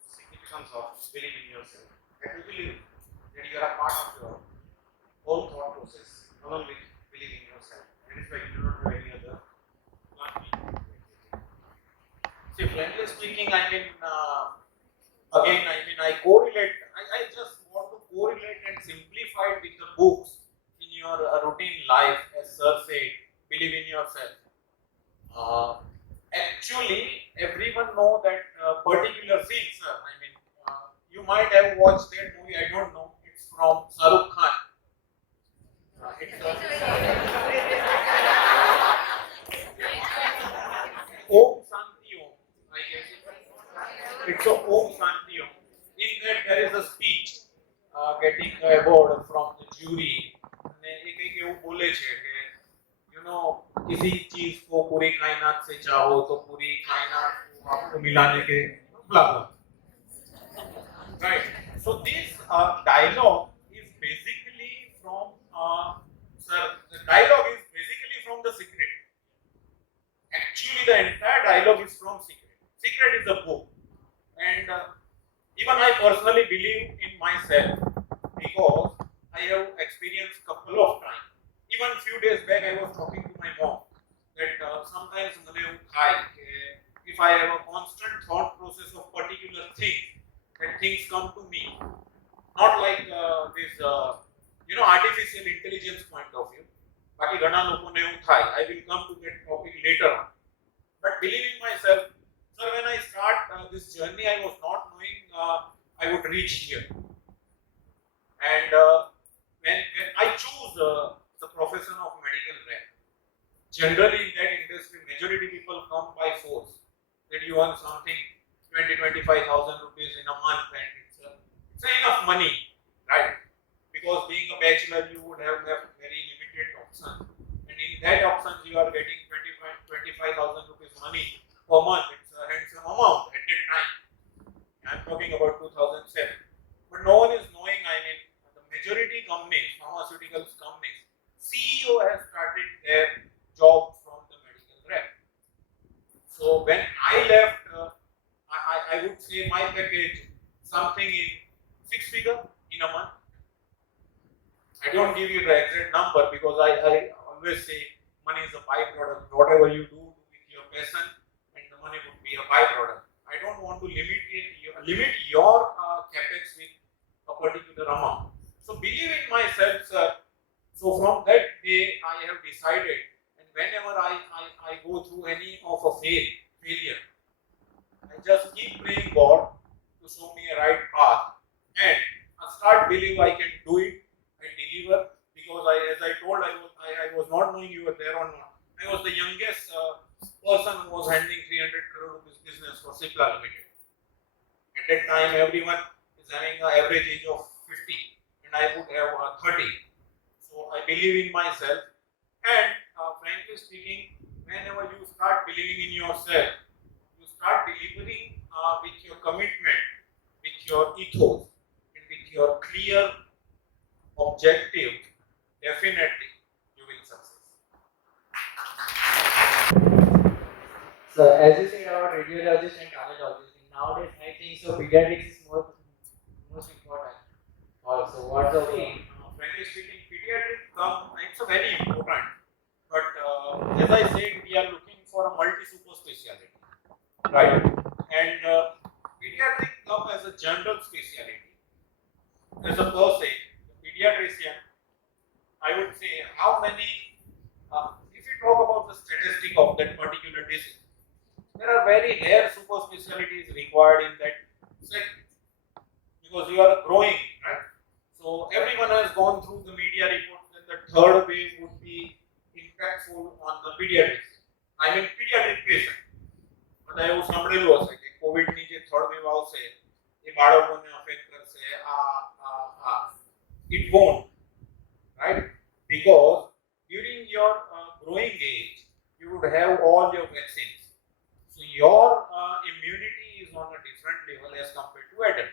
significance of belief in yourself. I do believe that you are a part of your whole thought process, along with believing in yourself. That is why you do not have any other one. See, frankly speaking, I correlate. I just want to correlate and simplify it with the books in your routine life, as Sir said, believe in yourself. Actually, everyone know that particular scene, sir. You might have watched that movie. I don't know. It's from Shahrukh Khan. It's Om Shanti Om. I guess it's a Om Shanti Om. In that there is a speech getting the award from the jury. અને એ કંઈક એવું બોલે છે કે you know किसी चीज को पूरी कायनात से चाहो तो पूरी कायनात को आपको मिलाने के blah blah. Right. So this dialogue is basically from sir. The dialogue is basically from the Secret. Actually, the entire dialogue is from Secret. Secret is a book, and even I personally believe in myself because I have experienced couple of times. Even few days back, I was talking to my mom that sometimes મને એવું થાય કે if I have a constant thought process of particular things, that things come to me, not like this artificial intelligence point of view. બાકી ઘણા લોકોને એવું થાય. I will come to that topic later on. But believing myself, sir, when I start this journey, I was not knowing I would reach here. And when I choose the profession of medical rep, generally in that industry, majority people come by force. That you earn something 20-25,000 rupees in a month, and it's enough money, right? Because being a bachelor, you would have very limited options, and in that options, you are getting 25,000 rupees money per month. It's a handsome amount at that time. I'm talking about 2007, but no one is knowing. The majority companies, pharmaceuticals companies, CEO has started their job from the medical rep. So when I left, I would say my package something in 6 figure in a month. I don't give you the exact number because I always say money is a byproduct. Whatever you do with your passion, and the money would be a byproduct. I don't want to limit your capex with a particular amount. So believe in myself, sir. So from that day, I have decided, and whenever I go through any of a failure, I just keep praying God to show me a right path, and I start believe I can do it. I deliver because as I told, I was not knowing you were there or not. I was the youngest person who was handling 300 crore rupees business for Cipla Limited. At that time, everyone is having an average age of 50, and I would have 30. So I believe in myself, and frankly speaking, whenever you start believing in yourself, you start delivering with your commitment, with your ethos, and with your clear objective. Definitely, you will success. So as you said about radiologists and cardiologists, nowadays I think so pediatrics is most important. Also, what's the opinion? Frankly speaking, pediatric it's a very important. But as I said, we are looking for a multi-super specialty, right? And pediatric come as a general specialty. As a per se, pediatrician, I would say how many. If you talk about the statistic of that particular disease, there are very rare super specialties required in that segment because you are growing, right? So everyone has gone through the media reports that the third wave would be impactful on the pediatrics. Pediatric patient. બધા એવું સાંભળેલું હશે કે કોવિડની જે third wave આવશે એ બાળકોને affect કરશે. It won't, right? Because during your growing age, you would have all your vaccines. So your immunity is on a different level as compared to adult.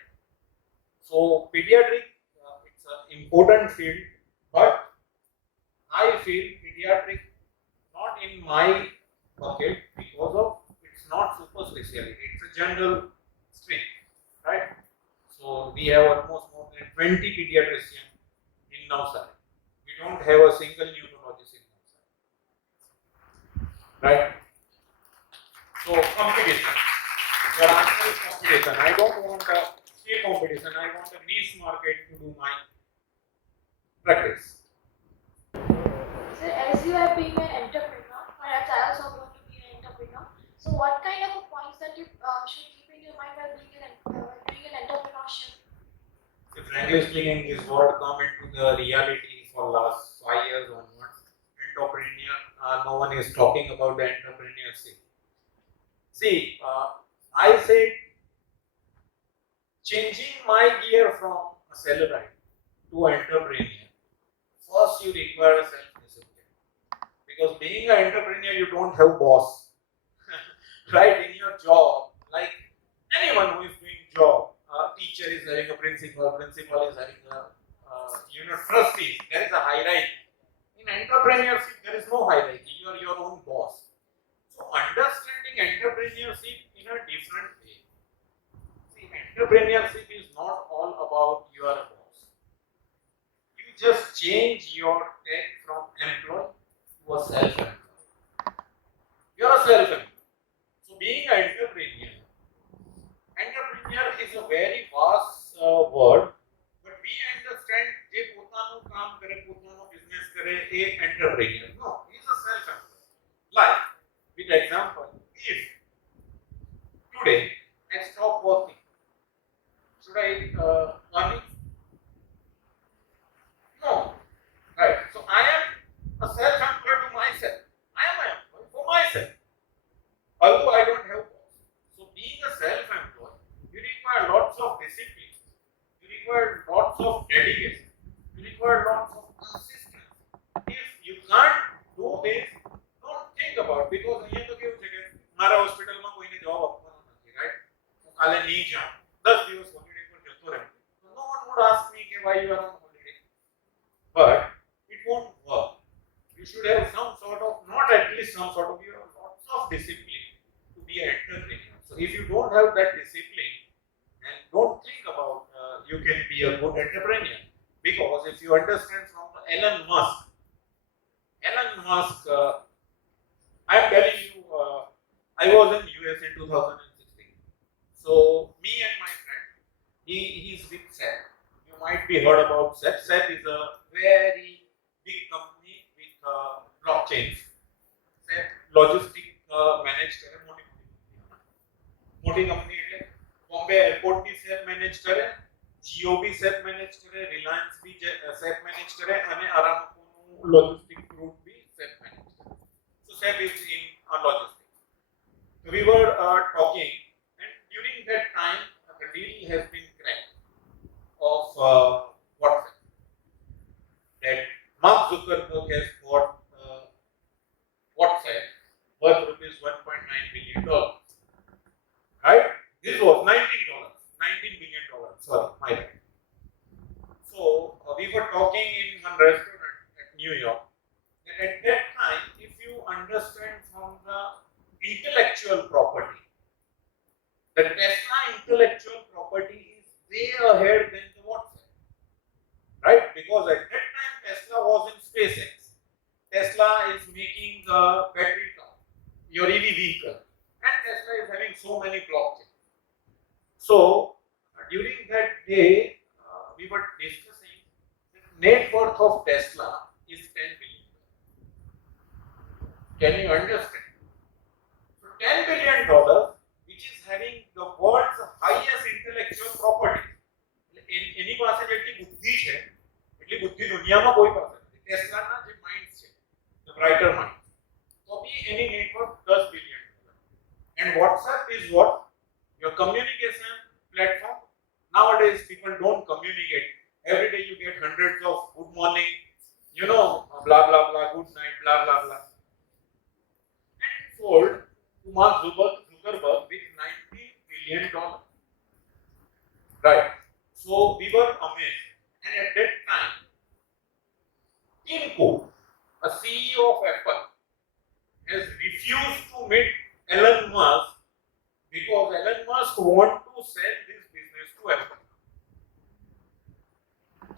So pediatric, it's an important field, but I feel pediatric not in my bucket because of specialty. It's a general stream, right? So we have almost more than 20 pediatricians in Navsari. We don't have a single neurologist in Navsari, right? So competition. Your answer is competition. I don't want a sheer competition. I want a niche market to do my practice. So as you are being an entrepreneur, or as I also want to be an entrepreneur, so what kind of points that you should keep in your mind while doing an entrepreneurship? So frankly speaking, this word come into the reality for last 5 years onwards. Entrepreneur, no one is talking about the entrepreneurship. See, I said changing my gear from a salaried to entrepreneur. First, you require a self-discipline because being an entrepreneur, you don't have boss, right? In your job, like anyone who is doing job, teacher is having a principal, principal is having a trustees. There is a hierarchy. In entrepreneurship, there is no hierarchy. You are your own boss. So understanding entrepreneurship in a different way. See, entrepreneurship is not all about you are a boss. You just change your tag from employee to a self-employed. You are a self-employed. So being an entrepreneur is a very vast word, but we understand જે પોતાનું કામ કરે પોતાનો business કરે એ entrepreneur. No, he is a self-employed. Like with example, if today I stop working, should I earn it? No, right? So I am a self-employed to myself. I am an employee for myself. Although I don't have boss. So being a self-employed, you require lots of discipline. You require lots of dedication. You require lots of consistency. If you can't do this, don't think about it because અહીંયા તો કેવું છે કે મારા હોસ્પિટલમાં કોઈને જવાબ આપવાનો નથી, right? હું કાલે નહીં જાઉં 10 દિવસ હોલિડે પર જતો રહે. So no one would ask me કે why you are on holiday. But it won't work. You should have some sort of, not at least some sort of, you have lots of discipline to be an entrepreneur. So if you don't have that discipline, and don't think about you can be a good entrepreneur, because if you understand from Elon Musk, I am telling you, I was in US in 2016. So me and my friend, he's with SAP. You might be heard about SAP. SAP is a very big company with blockchains. SAP logistic managed કરે મોટી company એટલે Bombay airport બી safe manage કરે, જીઓ બી safe manage કરે, Reliance બી safe manage કરે અને અરામકોનું logistic route બી safe manage કરે. So SAP is in logistics. So we were talking, and during that time the deal has been cracked of WhatsApp. That Mark Zuckerberg has bought WhatsApp worth rupees $1.9 billion. Right? This was $19 billion. Sorry, my bad. So we were talking in one restaurant at New York. And at that time, if you understand from the intellectual property, the Tesla intellectual property is way ahead than the WhatsApp. Right? Because at that time, Tesla was in SpaceX. Tesla is making the battery car, your EV vehicle. And Tesla is having so many blockchains. So during that day, we were discussing the net worth of Tesla is $10 billion. Can you understand? So $10 billion, which is having the world's highest intellectual property. એની પાસે જેટલી બુદ્ધિ છે એટલી બુદ્ધિ દુનિયામાં કોઈ પાસે નથી. ટેસ્લાના જે માઇન્ડ્સ છે, the brighter minds, તો બી એની network $10 billion. And WhatsApp is what? Your communication platform. Nowadays, people don't communicate. Every day you get hundreds of good morning, blah, blah, blah, good night, blah, blah, blah. And it sold to Mark Zuckerberg with $90 billion. Right. So we were amazed. And at that time, Tim Cook, a CEO of Apple, has refused to meet Elon Musk Musk want to sell this business to Apple.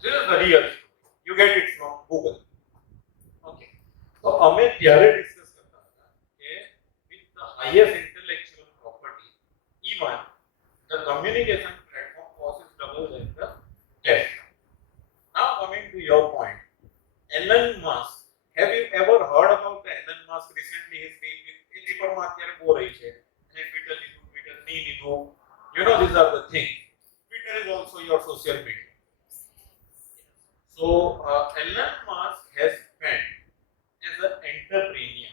This is the real story. You get it from Google. Okay. So અમે ત્યારે discuss કરતા હતા કે with the highest intellectual property, even the communication platform costs double than the tech. Now coming to your point, Elon Musk. Have you ever heard about the Elon Musk recently? His name is paper માં અત્યારે બહુ રહી છે અને Twitter લીધું, Twitter નહીં લીધું. You know, these are the things. Twitter is also your social media. So Elon Musk has spent as an entrepreneur.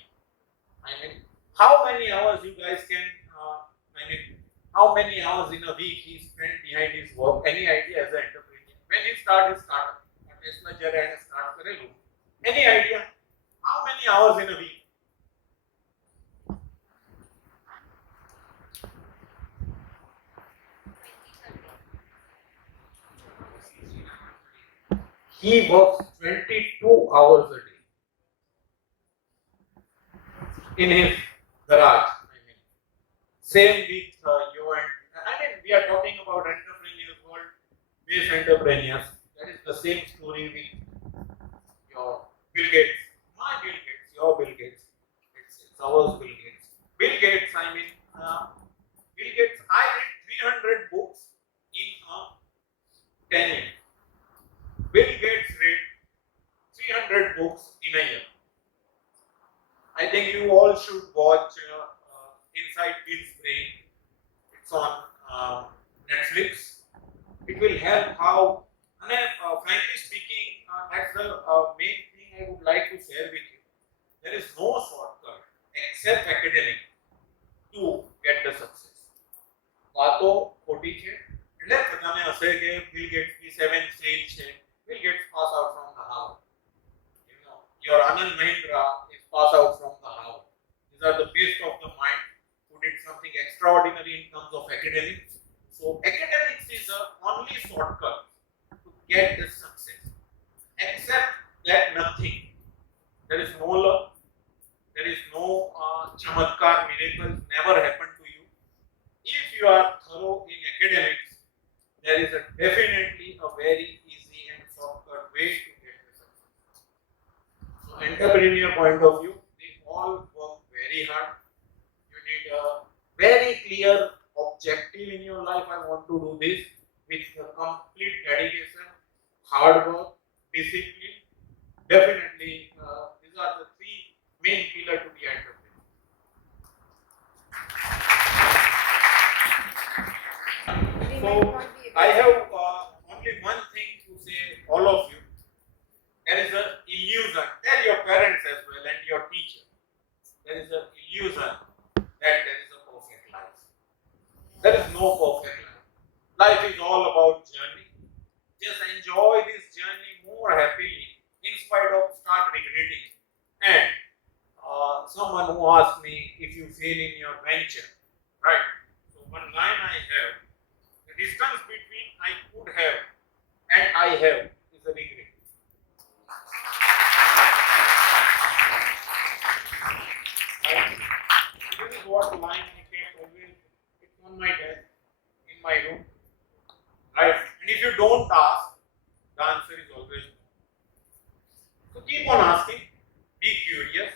I mean, how many hours you guys can? How many hours in a week he spent behind his work? Any idea as an entrepreneur? When he started his startup, Tesla જ્યારે એને start કરેલું, any idea? How many hours in a week? He works 22 hours a day in his garage. I mean, same with you and we are talking about entrepreneurs, world-based entrepreneurs. That is the same story with your Bill Gates, my Bill Gates, your Bill Gates. It's ours, Bill Gates. Bill Gates, Bill Gates. I read 300 books in 10 years. Bill Gates read 300 books in a year. I think you all should watch Inside Bill's Brain. It's on Netflix. It will help how, frankly speaking, that's the main thing I would like to share with you. There is no shortcut except academic to get the success. વાતો ખોટી છે એટલે બધાને હશે કે bill gates ની 7th stage છે. Bill Gates pass out from the Harvard. You know, your Anand Mahindra is pass out from the Harvard. These are the best of the mind who did something extraordinary in terms of academics. So academics is the only shortcut to get the success. Except that nothing. There is no luck. There is no chamatkar, miracles never happen to you. If you are thorough in academics, there is definitely a very easy and shortcut way to get the success. So entrepreneur point of view, they all work very hard. You need a very clear objective in your life. I want to do this with a complete dedication, hard work, discipline. Definitely, these are the three main pillars to be entrepreneur. So I have only one thing to say, all of you. There is an illusion. Tell your parents as well and your teacher. There is an illusion that there is a perfect life. There is no perfect life. Life is all about journey. Just enjoy this journey more happily in spite of start regretting. And someone who asked me if you fail in your venture, right? So one line I have, the distance between I could have and I have is a regret. Right? This is what line I kept always, it's on my desk in my room. Right? And if you don't ask, the answer is always no. So keep on asking, be curious.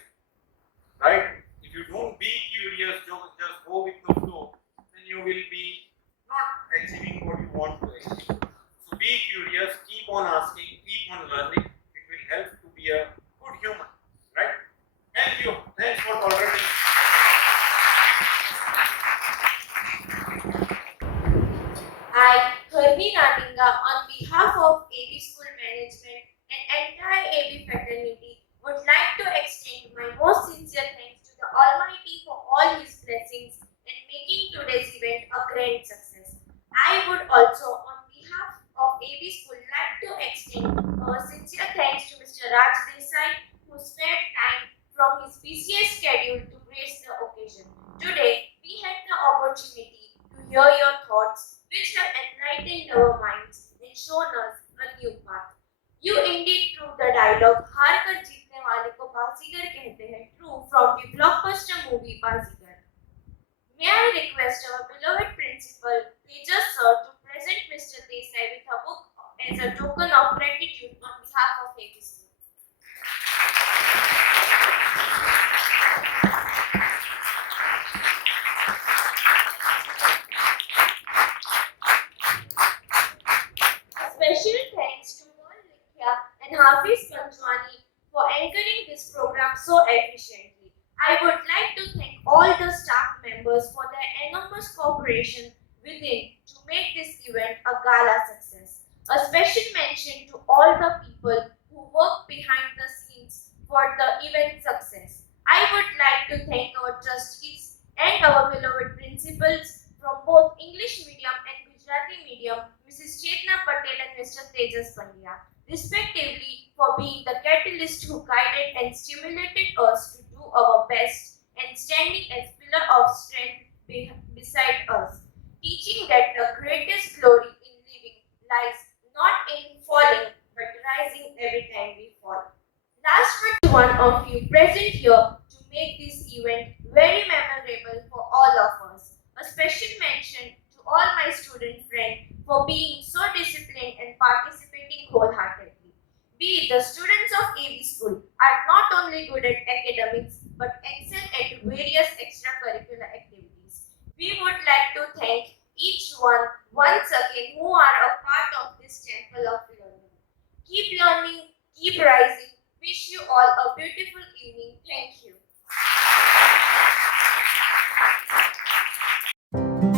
Right? If you don't be curious, just go with the flow, then you will be not achieving what you want to achieve. So be curious, keep on asking, keep on learning. It will help to be a good human. Right? Thank you. Thanks for tolerating. I, Harni, Raninga, on behalf of AB School Management and entire AB fraternity, would like to extend my most sincere thanks to the Almighty for all His blessings in making today's event a grand success. I would also, on behalf of AB School, like to extend our sincere thanks to Mr. Raj Desai, who spared time from his busiest schedule to grace the occasion. Today, we had the opportunity to hear your thoughts, which have enlightened our minds and shown us a new path. You indeed proved the dialogue हार कर जीतने वाले को बाजीगर कहते हैं true from the blockbuster movie Baazigar. May I request our beloved principal Hafiz Panjwani for anchoring this program so efficiently. I would like to thank all the staff members for their enormous cooperation within to make this event a gala success. A special mention to all the people who work behind the scenes for the event success. I would like to thank our trustees and our beloved principals from both English medium and Gujarati medium, Mrs. Chetna Patel and Mr. Tejas Pandya, respectively, for being the catalyst who guided and stimulated us to do our best and standing as pillar of strength beside us, teaching that the greatest glory in living lies not in falling but rising every time we fall. Last but one of you present here to make this event very memorable for all of us. A special mention to all my student friends for being so disciplined and participating wholeheartedly. We, the students of AB School, are not only good at academics but excel at various extracurricular activities. We would like to thank each one once again who are a part of this temple of learning, keep rising. Wish you all a beautiful evening. Thank you.